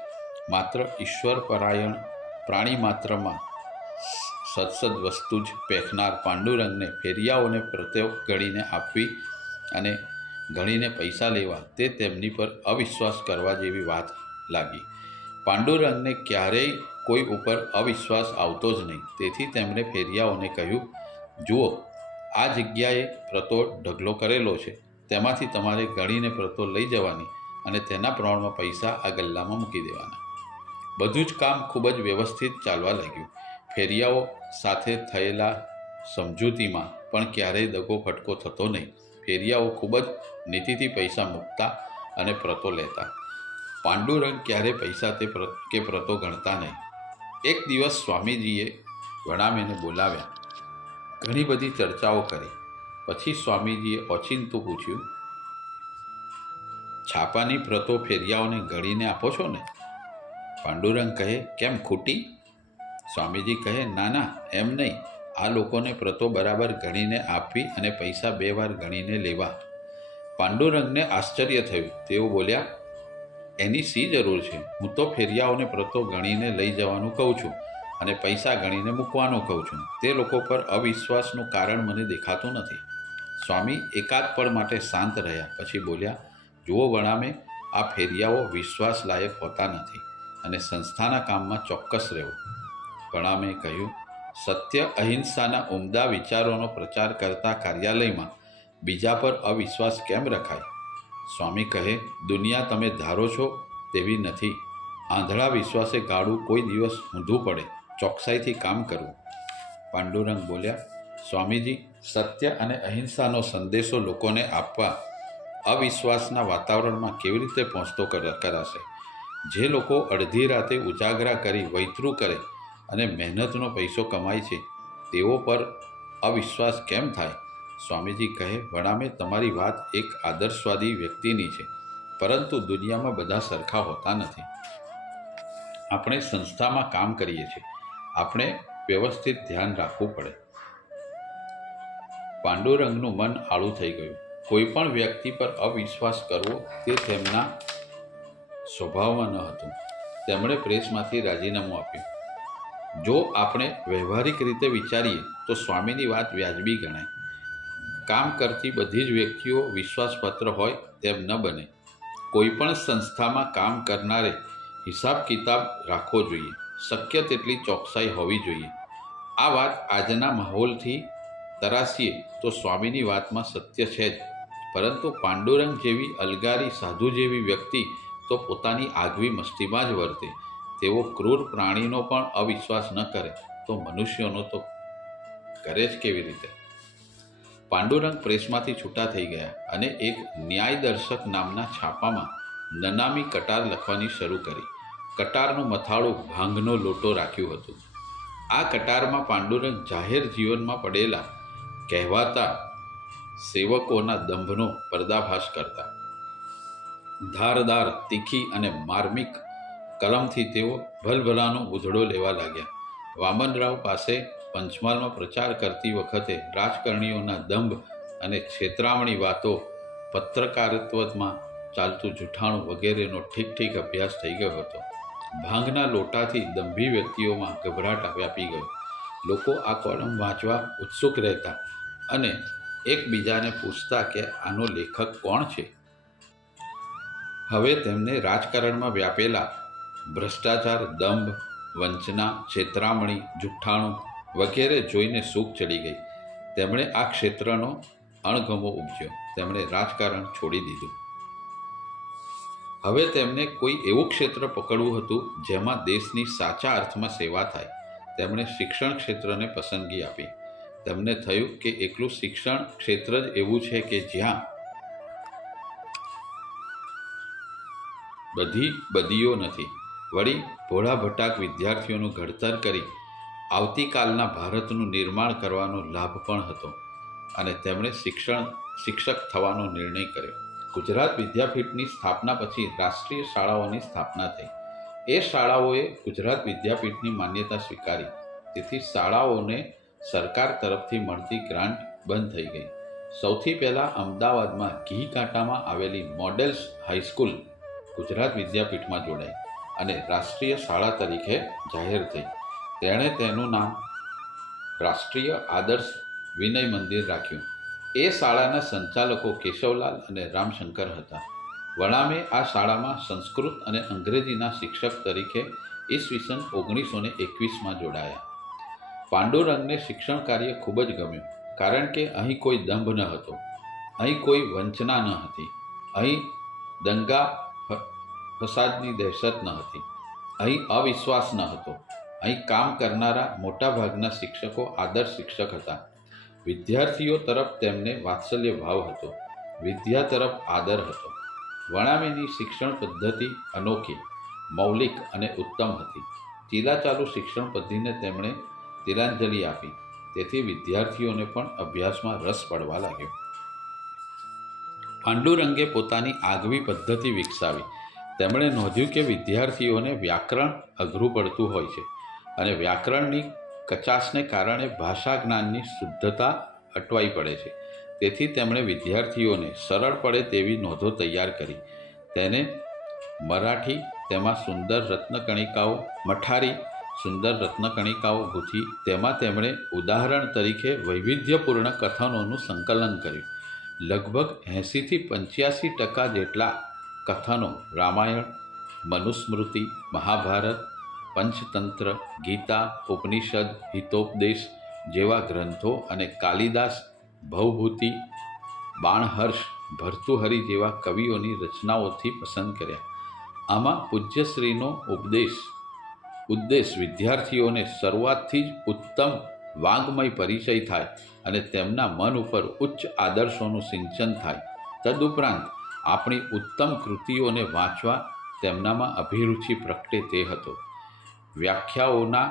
માત્ર ઈશ્વર પરાયણ પ્રાણી માત્રમાં સત્સદ વસ્તુ જ પેખનાર પાંડુરંગને ફેરિયાઓને પ્રત્યો ગણીને આપવી અને ગણીને પૈસા લેવા તે તેમની પર અવિશ્વાસ કરવા જેવી વાત લાગી. પાંડુરંગને ક્યારેય કોઈ ઉપર અવિશ્વાસ આવતો જ નહીં. તેથી તેમણે ફેરિયાઓને કહ્યું, જુઓ, આ જગ્યાએ પ્રતો ઢગલો કરેલો છે. તેમાંથી તમારે ગણીને પ્રતો લઈ જવાની અને તેના પ્રમાણમાં પૈસા આ ગલ્લામાં મૂકી દેવાના. બધું જ કામ ખૂબ જ વ્યવસ્થિત ચાલવા લાગ્યું. ફેરિયાઓ સાથે થયેલા સમજૂતીમાં પણ ક્યારેય દગો ફટકો થતો નહીં. ફેરિયાઓ ખૂબ જ નીતિથી પૈસા મૂકતા અને પ્રતો લેતા. પાંડુરંગ ક્યારેય પૈસા કે પ્રતો ગણતા નહીં. એક દિવસ સ્વામીજીએ વણામેને બોલાવ્યા. ઘણી બધી ચર્ચાઓ કરી. પછી સ્વામીજીએ ઓચિંતું પૂછ્યું, છાપાની પ્રતો ફેરિયાઓને ગણીને આપો છો ને? પાંડુરંગ કહે, કેમ ખૂટી? સ્વામીજી કહે, ના ના, એમ નહીં. આ લોકોને પ્રતો બરાબર ગણીને આપવી અને પૈસા 2 વાર ગણીને લેવા. પાંડુરંગને આશ્ચર્ય થયું. તેઓ બોલ્યા, એની શી જરૂર છે? હું તો ફેરિયાઓને પ્રતો ગણીને લઈ જવાનું કહું છું અને પૈસા ગણીને મૂકવાનું કહું છું. તે લોકો પર અવિશ્વાસનું કારણ મને દેખાતું નથી. સ્વામી એકાદ પળ માટે શાંત રહ્યા, પછી બોલ્યા, જુઓ વણામે, આ ફેરિયાઓ વિશ્વાસ લાયક હોતા નથી અને સંસ્થાના કામમાં ચોક્કસ રહેવું. વણામે કહ્યું, સત્ય અહિંસાના ઉમદા વિચારોનો પ્રચાર કરતા કાર્યાલયમાં બીજા પર અવિશ્વાસ કેમ રખાય? સ્વામી કહે, દુનિયા તમે ધારો છો તેવી નથી. આંધળા વિશ્વાસે ગાડું કોઈ દિવસ ઊંધું પડે. ચોકસાઈથી કામ કરવું. પાંડુરંગ બોલ્યા, સ્વામીજી, સત્ય અને અહિંસાનો સંદેશો લોકોને આપવા અવિશ્વાસના વાતાવરણમાં કેવી રીતે પહોંચતો કરાશે? જે લોકો અડધી રાતે ઉજાગરા કરી વૈતરું કરે અને મહેનતનો પૈસો કમાય છે, તેઓ પર અવિશ્વાસ કેમ થાય? સ્વામીજી કહે, વણામે, તમારી વાત એક આદર્શવાદી વ્યક્તિની છે, પરંતુ દુનિયામાં બધા સરખા હોતા નથી. આપણે સંસ્થામાં કામ કરીએ છીએ, આપણે વ્યવસ્થિત ધ્યાન રાખવું પડે. પાંડુરંગનું મન આળું થઈ ગયું. કોઈ પણ વ્યક્તિ પર અવિશ્વાસ કરવો તે તેમના સ્વભાવમાં ન હતું. તેમણે પ્રેસમાંથી રાજીનામું આપ્યું. જો આપણે વ્યવહારિક રીતે વિચારીએ તો સ્વામીની વાત વ્યાજબી ગણાય. કામ કરતી બધી જ વ્યક્તિઓ વિશ્વાસપાત્ર હોય તેમ ન બને. કોઈ પણ સંસ્થામાં કામ કરનારે હિસાબ કિતાબ રાખવો જોઈએ. શક્ય તેટલી ચોકસાઈ હોવી જોઈએ. આ વાત આજના માહોલથી તરાસીએ તો સ્વામીની વાતમાં સત્ય છે જ, પરંતુ પાંડુરંગ જેવી અલગારી સાધુ જેવી વ્યક્તિ તો પોતાની આગવી મસ્તીમાં જ વર્તે. તેઓ ક્રૂર પ્રાણીનો પણ અવિશ્વાસ ન કરે તો મનુષ્યોનો તો કરે જ કેવી રીતે? પાંડુરંગ પ્રેસમાંથી છૂટા થઈ ગયા અને એક ન્યાયદર્શક નામના છાપામાં નનામી કટાર લખવાની શરૂ કરી. કટારનું મથાળું ભાંગનો લોટો રાખ્યું હતું. આ કટારમાં પાંડુરંગ જાહેર જીવનમાં પડેલા કહેવાતા સેવકોના દંભનો પર્દાફાશ કરતા. ધારદાર, તીખી અને માર્મિક કલમથી તેઓ ભલભલાનો ઉધડો લેવા લાગ્યા. વામનરાવ પાસે પંચમહાલમાં પ્રચાર કરતી વખતે રાજકારણીઓના દંભ અને છેતરામણી વાતો, પત્રકારત્વમાં ચાલતું જૂઠાણું વગેરેનો ઠીક અભ્યાસ થઈ ગયો હતો. ભાંગના લોટાથી દંભી વ્યક્તિઓમાં ગભરાટ વ્યાપી ગયો. લોકો આ કોલમ વાંચવા ઉત્સુક રહેતા અને એકબીજાને પૂછતા કે આનો લેખક કોણ છે? હવે તેમને રાજકારણમાં વ્યાપેલા ભ્રષ્ટાચાર, દંભ, વંચના, છેતરામણી, જુઠ્ઠાણું વગેરે જોઈને સૂગ ચડી ગઈ. તેમણે આ ક્ષેત્રનો અણગમો ઉપજ્યો. તેમણે રાજકારણ છોડી દીધું. હવે તેમને કોઈ એવું ક્ષેત્ર પકડવું હતું જેમાં દેશની સાચા અર્થમાં સેવા થાય. તેમણે શિક્ષણ ક્ષેત્રને પસંદગી આપી. તેમને થયું કે એકલું શિક્ષણ ક્ષેત્ર જ એવું છે કે જ્યાં બધી બદીઓ નથી. વળી ભોળા ભટાક વિદ્યાર્થીઓનું ઘડતર કરી આવતીકાલના ભારતનું નિર્માણ કરવાનો લાભ પણ હતો અને તેમણે શિક્ષક થવાનો નિર્ણય કર્યો. ગુજરાત વિદ્યાપીઠની સ્થાપના પછી રાષ્ટ્રીય શાળાઓની સ્થાપના થઈ. એ શાળાઓએ ગુજરાત વિદ્યાપીઠની માન્યતા સ્વીકારી. તેથી શાળાઓને સરકાર તરફથી મળતી ગ્રાન્ટ બંધ થઈ ગઈ. સૌથી પહેલાં અમદાવાદમાં ઘી કાંટામાં આવેલી મોડેલ્સ હાઈસ્કૂલ ગુજરાત વિદ્યાપીઠમાં જોડાઈ અને રાષ્ટ્રીય શાળા તરીકે જાહેર થઈ. તેણે તેનું નામ રાષ્ટ્રીય આદર્શ વિનય મંદિર રાખ્યું. એ શાળાના સંચાલકો કેશવલાલ અને રામશંકર હતા. વણામે આ શાળામાં સંસ્કૃત અને અંગ્રેજીના શિક્ષક તરીકે ઈસવીસન 1921માં જોડાયા. પાંડુરંગને શિક્ષણ કાર્ય ખૂબ જ ગમ્યું, કારણ કે અહીં કોઈ દંભ ન હતો, અહીં કોઈ વંચના ન હતી, અહીં દંગા ફસાદની દહેશત ન હતી, અહીં અવિશ્વાસ ન હતો. અહીં કામ કરનારા મોટાભાગના શિક્ષકો આદર્શ શિક્ષક હતા. વિદ્યાર્થીઓ તરફ તેમને વાત્સલ્ય ભાવ હતો. વિદ્યા તરફ આદર હતો. વણામેની શિક્ષણ પદ્ધતિ અનોખી, મૌલિક અને ઉત્તમ હતી. ચીલાચાલુ શિક્ષણ પદ્ધતિને તેમણે તિલાંજલિ આપી. તેથી વિદ્યાર્થીઓને પણ અભ્યાસમાં રસ પડવા લાગ્યો. પાંડુરંગે પોતાની આગવી પદ્ધતિ વિકસાવી. તેમણે નોંધ્યું કે વિદ્યાર્થીઓને વ્યાકરણ અઘરું પડતું હોય છે અને વ્યાકરણની કચાશને કારણે ભાષા જ્ઞાનની શુદ્ધતા અટવાઈ પડે છે. તેથી તેમણે વિદ્યાર્થીઓને સરળ પડે તેવી નોંધો તૈયાર કરી તેને મરાઠી તેમાં સુંદર રત્નકણિકાઓ મઠારી સુંદર રત્નકણિકાઓ ગૂંથી તેમાં તેમણે ઉદાહરણ તરીકે વૈવિધ્યપૂર્ણ કથનોનું સંકલન કર્યું. લગભગ 80થી 85% જેટલા કથનો રામાયણ, મનુસ્મૃતિ, મહાભારત, પંચતંત્ર, ગીતા, ઉપનિષદ, હિતોપદેશ જેવા ગ્રંથો અને કાલિદાસ, ભવભૂતિ, બાણહર્ષ, ભર્તુહરિ જેવા કવિઓની રચનાઓથી પસંદ કર્યા. આમાં પૂજ્યશ્રીનો ઉદ્દેશ વિદ્યાર્થીઓને શરૂઆતથી જ ઉત્તમ વાંગમય પરિચય થાય અને તેમના મન ઉપર ઉચ્ચ આદર્શોનું સિંચન થાય. તદુપરાંત આપણી ઉત્તમ કૃતિઓને વાંચવા તેમનામાં અભિરુચિ પ્રગટે તે હતો. વ્યાખ્યાઓના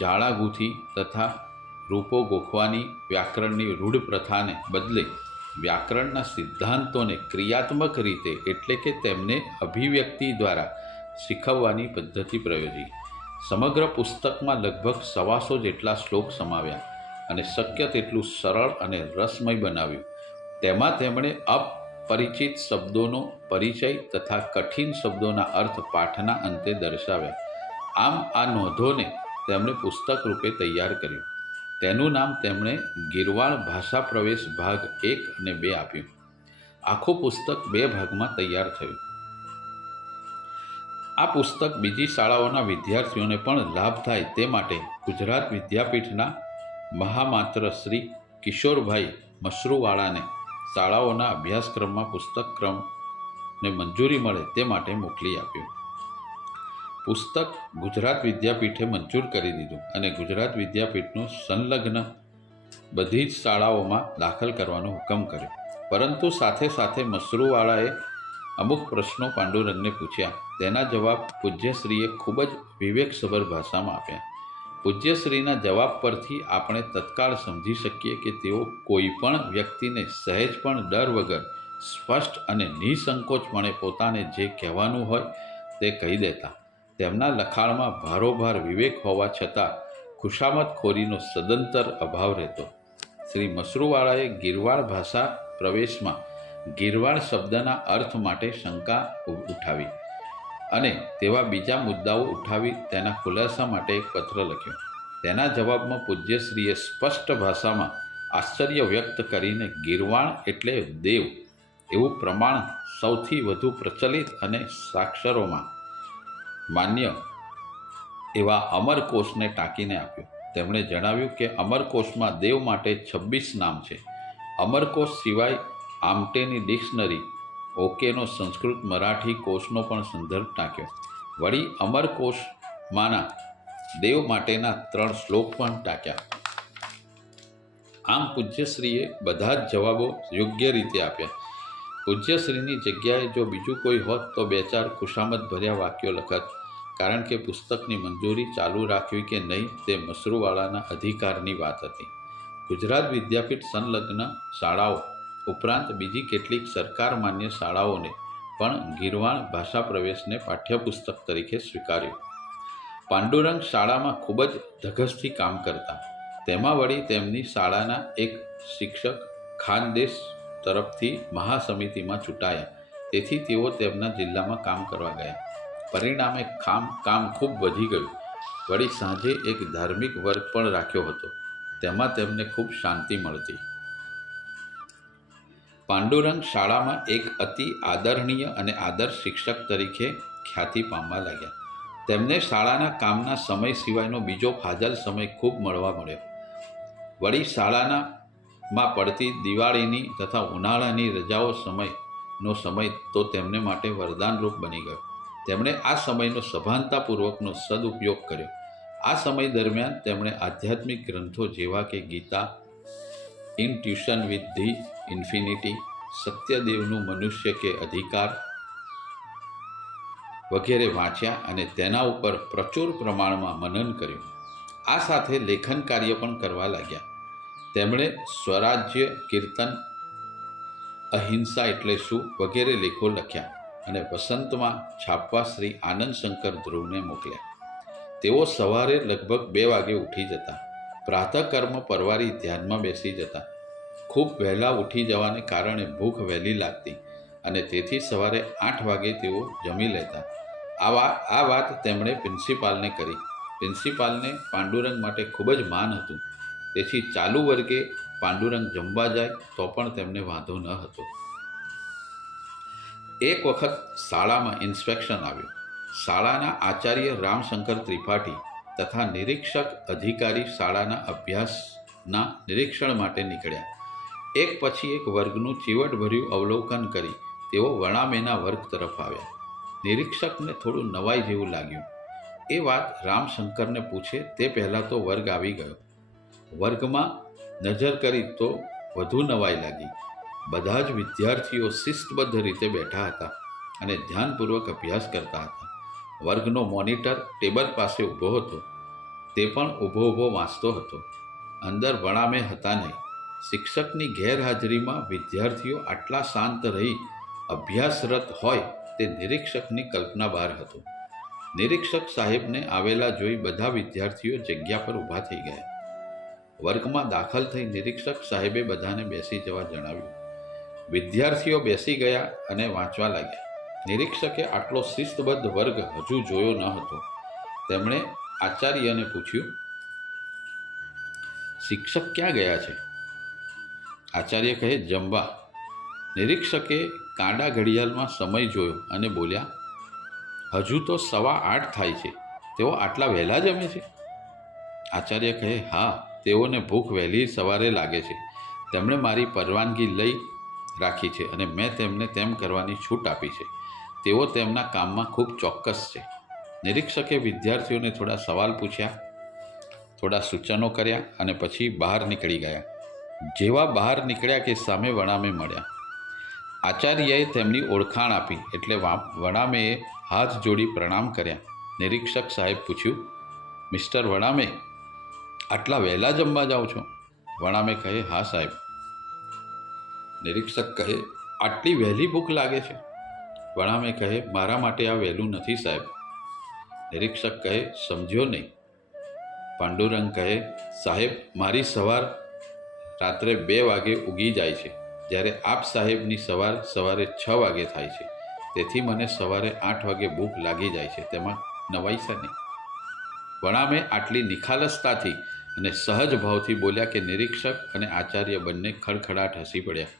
જાળા ગૂંથી તથા રૂપો ગોખવાની વ્યાકરણની રૂઢ પ્રથાને બદલે વ્યાકરણના સિદ્ધાંતોને ક્રિયાત્મક રીતે એટલે કે તેમને અભિવ્યક્તિ દ્વારા શીખવવાની પદ્ધતિ પ્રયોજી. સમગ્ર પુસ્તકમાં લગભગ 125 જેટલા શ્લોક સમાવ્યા અને શક્ય તેટલું સરળ અને રસમય બનાવ્યું. તેમાં તેમણે અપરિચિત શબ્દોનો પરિચય તથા કઠિન શબ્દોના અર્થ પાઠના અંતે દર્શાવ્યા. આમ આ નોંધોને તેમણે પુસ્તક રૂપે તૈયાર કર્યું. તેનું નામ તેમણે ગીરવાળ ભાષા પ્રવેશ ભાગ 1 અને 2 આપ્યું. આખું પુસ્તક 2 ભાગમાં તૈયાર થયું. આ પુસ્તક બીજી શાળાઓના વિદ્યાર્થીઓને પણ લાભ થાય તે માટે ગુજરાત વિદ્યાપીઠના મહામાત્ર શ્રી કિશોરભાઈ મશરૂવાળાને શાળાઓના અભ્યાસક્રમમાં પુસ્તકક્રમને મંજૂરી મળે તે માટે મોકલી આપ્યું. પુસ્તક ગુજરાત વિદ્યાપીઠે મંજૂર કરી દીધું અને ગુજરાત વિદ્યાપીઠનું સંલગ્ન બધી જ શાળાઓમાં દાખલ કરવાનો હુકમ કર્યો. પરંતુ સાથે સાથે મશરૂવાળાએ અમુક પ્રશ્નો પાંડુરંગને પૂછ્યા. તેના જવાબ પૂજ્યશ્રીએ ખૂબ જ વિવેકસભર ભાષામાં આપ્યા. પૂજ્યશ્રીના જવાબ પરથી આપણે તત્કાળ સમજી શકીએ કે તેઓ કોઈ પણ વ્યક્તિને સહેજ પણ ડર વગર સ્પષ્ટ અને નિસંકોચપણે પોતાને જે કહેવાનું હોય તે કહી દેતા. તેમના લખાણમાં ભારોભાર વિવેક હોવા છતાં ખુશામતખોરીનો સદંતર અભાવ રહેતો. શ્રી મશરૂવાળાએ ગીરવાળ ભાષા પ્રવેશમાં ગીરવાળ શબ્દના અર્થ માટે શંકા ઉઠાવી અને તેવા બીજા મુદ્દાઓ ઉઠાવી તેના ખુલાસા માટે એક પત્ર લખ્યો. તેના જવાબમાં પૂજ્યશ્રીએ સ્પષ્ટ ભાષામાં આશ્ચર્ય વ્યક્ત કરીને ગીરવાણ એટલે દેવ એવું પ્રમાણ સૌથી વધુ પ્રચલિત અને સાક્ષરોમાં માન્ય એવા અમરકોશને ટાંકીને આપ્યું. તેમણે જણાવ્યું કે અમરકોશમાં દેવ માટે 26 નામ છે. અમરકોશ સિવાય આમટેની ડિક્શનરી, ઓકેનો સંસ્કૃત મરાઠી કોશનો પણ સંદર્ભ ટાંક્યો. વળી અમરકોશમાંના દેવ માટેના 3 શ્લોક પણ ટાંક્યા. આમ પૂજ્યશ્રીએ બધા જ જવાબો યોગ્ય રીતે આપ્યા. પૂજ્યશ્રીની જગ્યાએ જો બીજું કોઈ હોત તો 2-4 ખુશામત ભર્યા વાક્યો લખત. કારણ કે પુસ્તકની મંજૂરી ચાલુ રાખવી કે નહીં તે મશરૂવાળાના અધિકારની વાત હતી. ગુજરાત વિદ્યાપીઠ સંલગ્ન શાળાઓ ઉપરાંત બીજી કેટલીક સરકાર માન્ય શાળાઓને પણ ગીરવાણ ભાષા પ્રવેશને પાઠ્યપુસ્તક તરીકે સ્વીકાર્યું. પાંડુરંગ શાળામાં ખૂબ જ ધગશથી કામ કરતા. તેમાં વળી તેમની શાળાના એક શિક્ષક ખાનદેશ તરફથી મહાસમિતિમાં ચૂંટાયા. તેથી તેઓ તેમના જિલ્લામાં કામ કરવા ગયા. પરિણામે કામ ખૂબ વધી ગયું. વળી સાંજે એક ધાર્મિક વર્ગ પણ રાખ્યો હતો. તેમાં તેમને ખૂબ શાંતિ મળતી. પાંડુરંગ શાળામાં એક અતિ આદરણીય અને આદર્શ શિક્ષક તરીકે ખ્યાતિ પામવા લાગ્યા. તેમને શાળાના કામના સમય સિવાયનો બીજો ફાજલ સમય ખૂબ મળવા મળ્યો. વળી શાળામાં પડતી દિવાળીની તથા ઉનાળાની રજાઓ સમય તો તેમને માટે વરદાનરૂપ બની ગયો. તેમણે આ સમયનો સભાનતાપૂર્વકનો સદુપયોગ કર્યો. આ સમય દરમિયાન તેમણે આધ્યાત્મિક ગ્રંથો જેવા કે Gita, intuition with the infinity, સત્યદેવનું મનુષ્ય કે અધિકાર વગેરે વાંચ્યા અને તેના ઉપર પ્રચુર પ્રમાણમાં મનન કર્યું. આ સાથે લેખન કાર્ય પણ કરવા લાગ્યા. તેમણે સ્વરાજ્ય, કીર્તન, અહિંસા એટલે શું વગેરે લેખો લખ્યા અને વસંતમાં છાપવા શ્રી આનંદશંકર ધ્રુવને મોકલ્યા. તેઓ સવારે લગભગ 2 વાગે ઉઠી જતા. પ્રાતઃકર્મ પરવારી ધ્યાનમાં બેસી જતા. ખૂબ વહેલા ઉઠી જવાને કારણે ભૂખ વહેલી લાગતી અને તેથી સવારે 8 વાગે તેઓ જમી લેતા. આ વાત તેમણે પ્રિન્સિપાલને કરી. પ્રિન્સિપાલને પાંડુરંગ માટે ખૂબ જ માન હતું. તેથી ચાલુ વર્ગે પાંડુરંગ જમવા જાય તો પણ તેમને વાંધો ન હતો. એક વખત શાળામાં ઇન્સ્પેક્શન આવ્યું. શાળાના આચાર્ય રામશંકર ત્રિપાઠી તથા નિરીક્ષક અધિકારી શાળાના અભ્યાસના નિરીક્ષણ માટે નીકળ્યા. એક પછી એક વર્ગનું ચીવટભર્યું અવલોકન કરી તેઓ વણામેના વર્ગ તરફ આવ્યા. નિરીક્ષકને થોડું નવાઈ જેવું લાગ્યું. એ વાત રામશંકરને પૂછે તે પહેલાં તો વર્ગ આવી ગયો. વર્ગમાં નજર કરી તો વધુ નવાઈ લાગી. બધા જ વિદ્યાર્થીઓ શિસ્તબદ્ધ રીતે બેઠા હતા અને ધ્યાનપૂર્વક અભ્યાસ કરતા હતા. વર્ગનો મોનિટર ટેબલ પાસે ઊભો હતો. તે પણ ઊભો વાંચતો હતો. અંદર વણામે હતા નહીં. શિક્ષકની ગેરહાજરીમાં વિદ્યાર્થીઓ આટલા શાંત રહી અભ્યાસરત હોય તે નિરીક્ષકની કલ્પના બહાર હતું. નિરીક્ષક સાહેબને આવેલા જોઈ બધા વિદ્યાર્થીઓ જગ્યા પર ઊભા થઈ ગયા. વર્ગમાં દાખલ થઈ નિરીક્ષક સાહેબે બધાને બેસી જવા જણાવ્યું. વિદ્યાર્થીઓ બેસી ગયા અને વાંચવા લાગ્યા. નિરીક્ષકે આટલો શિસ્તબદ્ધ વર્ગ હજુ જોયો ન હતો. તેમણે આચાર્યને પૂછ્યું, શિક્ષક ક્યાં ગયા છે? આચાર્ય કહે, જમવા. નિરીક્ષકે કાંડા ઘડિયાળમાં સમય જોયો અને બોલ્યા, હજુ તો 8:15 થાય છે. તેઓ આટલા વહેલા જમે છે? આચાર્ય કહે, હા, તેઓને ભૂખ વહેલી સવારે લાગે છે. તેમણે મારી પરવાનગી લઈ રાખી છે અને મેં તેમને તેમ કરવાની છૂટ આપી છે. તેઓ તેમના કામમાં ખૂબ ચોક્કસ છે. નિરીક્ષકે વિદ્યાર્થીઓને થોડા સવાલ પૂછ્યા, થોડા સૂચનો કર્યા અને પછી બહાર નીકળી ગયા. જેવા બહાર નીકળ્યા કે સામે વણામે મળ્યા. આચાર્યએ તેમની ઓળખાણ આપી એટલે વણામેએ હાથ જોડી પ્રણામ કર્યા. નિરીક્ષક સાહેબ પૂછ્યું, મિસ્ટર વણામે, આટલા વહેલા જમવા જાઓ છો? વણામે કહે, હા સાહેબ. નિરીક્ષક કહે, આટલી વહેલી ભૂખ લાગે છે? વણામે કહે, મારા માટે આ વહેલું નથી સાહેબ. નિરીક્ષક કહે, સમજ્યો નહીં. પાંડુરંગ કહે, સાહેબ, મારી સવાર રાત્રે 2 વાગે ઉગી જાય છે, જ્યારે આપ સાહેબની સવાર સવારે 6 વાગે થાય છે. તેથી મને સવારે 8 વાગે ભૂખ લાગી જાય છે. તેમાં નવાઈ છે નહીં. વણામે આટલી નિખાલસતાથી અને સહજ ભાવથી બોલ્યા કે નિરીક્ષક અને આચાર્ય બંને ખડખડાટ હસી પડ્યા.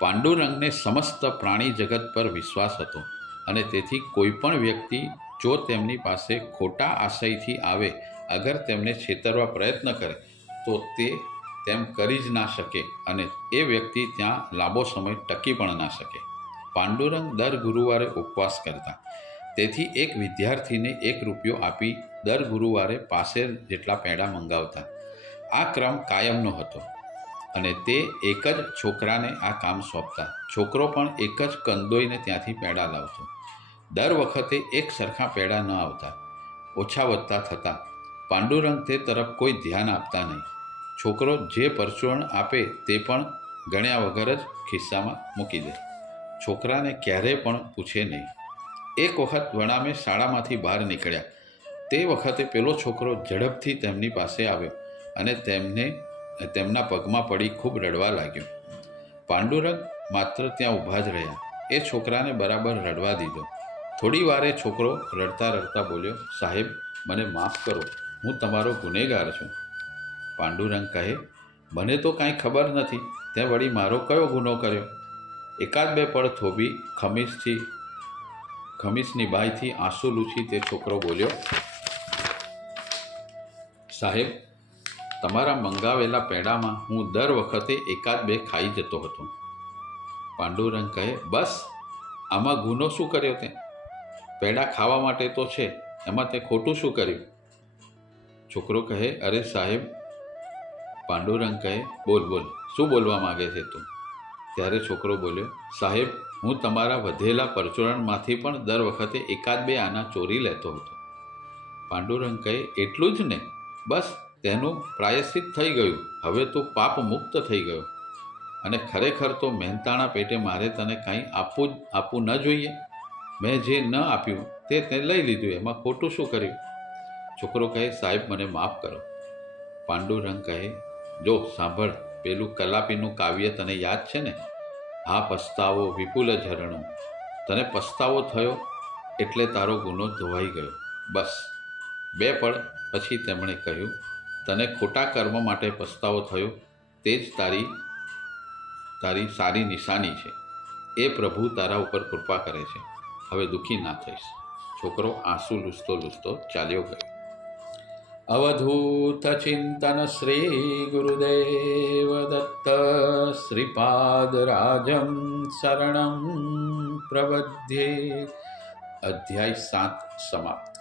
પાંડુરંગને સમસ્ત પ્રાણી જગત પર વિશ્વાસ હતો અને તેથી કોઈ પણ વ્યક્તિ જો તેમની પાસે ખોટા આશયથી આવે, અગર તેમને છેતરવા પ્રયત્ન કરે તો તે તેમ કરી જ ના શકે અને એ વ્યક્તિ ત્યાં લાંબો સમય ટકી પણ ના શકે. પાંડુરંગ દર ગુરુવારે ઉપવાસ કરતા. તેથી એક વિદ્યાર્થીને 1 રૂપિયો આપી દર ગુરુવારે પાસેર જેટલા પેંડા મંગાવતા. આ ક્રમ કાયમનો હતો અને તે એક જ છોકરાને આ કામ સોંપતા. છોકરો પણ એક જ કંદોઈને ત્યાંથી પેંડા લાવતો. દર વખતે એક સરખા પેંડા ન આવતા, ઓછા વધતા થતા. પાંડુરંગ તે તરફ કોઈ ધ્યાન આપતા નહીં. છોકરો જે પરચુરણ આપે તે પણ ગણ્યા વગર જ ખિસ્સામાં મૂકી દે. છોકરાને ક્યારેય પણ પૂછે નહીં. એક વખત વણામે શાળામાંથી બહાર નીકળ્યા. તે વખતે પેલો છોકરો ઝડપથી તેમની પાસે આવ્યો અને તેમના પગમાં પડી ખૂબ રડવા લાગ્યો. પાંડુરંગ માત્ર ત્યાં ઊભા જ રહ્યા. એ છોકરાને બરાબર રડવા દીધો. થોડી વારે છોકરો રડતા રડતા બોલ્યો, સાહેબ, મને માફ કરો, હું તમારો ગુનેગાર છું. પાંડુરંગ કહે, મને તો કાંઈ ખબર નથી. તે વળી મારો કયો ગુનો કર્યો? 1-2 પળ થોભી ખમીસની બાયથી આંસુ લૂછી તે છોકરો બોલ્યો, સાહેબ, તમારા મંગાવેલા પેંડામાં હું દર વખતે 1-2 ખાઈ જતો હતો. પાંડુરંગ કહે, બસ, આમાં ગુનો શું કર્યો તે? પેંડા ખાવા માટે તો છે, એમાં તે ખોટું શું કર્યું? છોકરો કહે, અરે સાહેબ. પાંડુરંગ કહે, બોલ, શું બોલવા માગે છે તું? ત્યારે છોકરો બોલ્યો, સાહેબ, હું તમારા વધેલા પરચુરણમાંથી પણ દર વખતે 1-2 આના ચોરી લેતો હતો. પાંડુરંગ કહે, એટલું જ ને? બસ, તેનું પ્રાયશ્ચિત થઈ ગયું. હવે તું પાપ મુક્ત થઈ ગયો. અને ખરેખર તો મહેનતાણા પેટે મારે તને કાંઈ આપવું ન જોઈએ. મેં જે ન આપ્યું તે લઈ લીધું, એમાં ખોટું શું કર્યું? છોકરો કહે, સાહેબ, મને માફ કરો. પાંડુરંગ કહે, જો સાંભળ, પેલું કલાપીનું કાવ્ય તને યાદ છે ને? હા પસ્તાવો વિપુલ ઝરણું, તને પસ્તાવો થયો એટલે તારો ગુનો ધોવાઈ ગયો. બસ 2 પળ પછી તેમણે કહ્યું, તને ખોટા કર્મ માટે પસ્તાવો થયો તે જ તારી સારી નિશાની છે. એ પ્રભુ તારા ઉપર કૃપા કરે છે. હવે દુઃખી ના થઈશ. છોકરો આંસુ લૂછતો લૂછતો ચાલ્યો ગયો. અવધૂત ચિંતન શ્રી ગુરુદેવ દત્ત શ્રીપાદ રાજમ શરણમ પ્રબધ્યે. અધ્યાય 7 સમાપ્ત.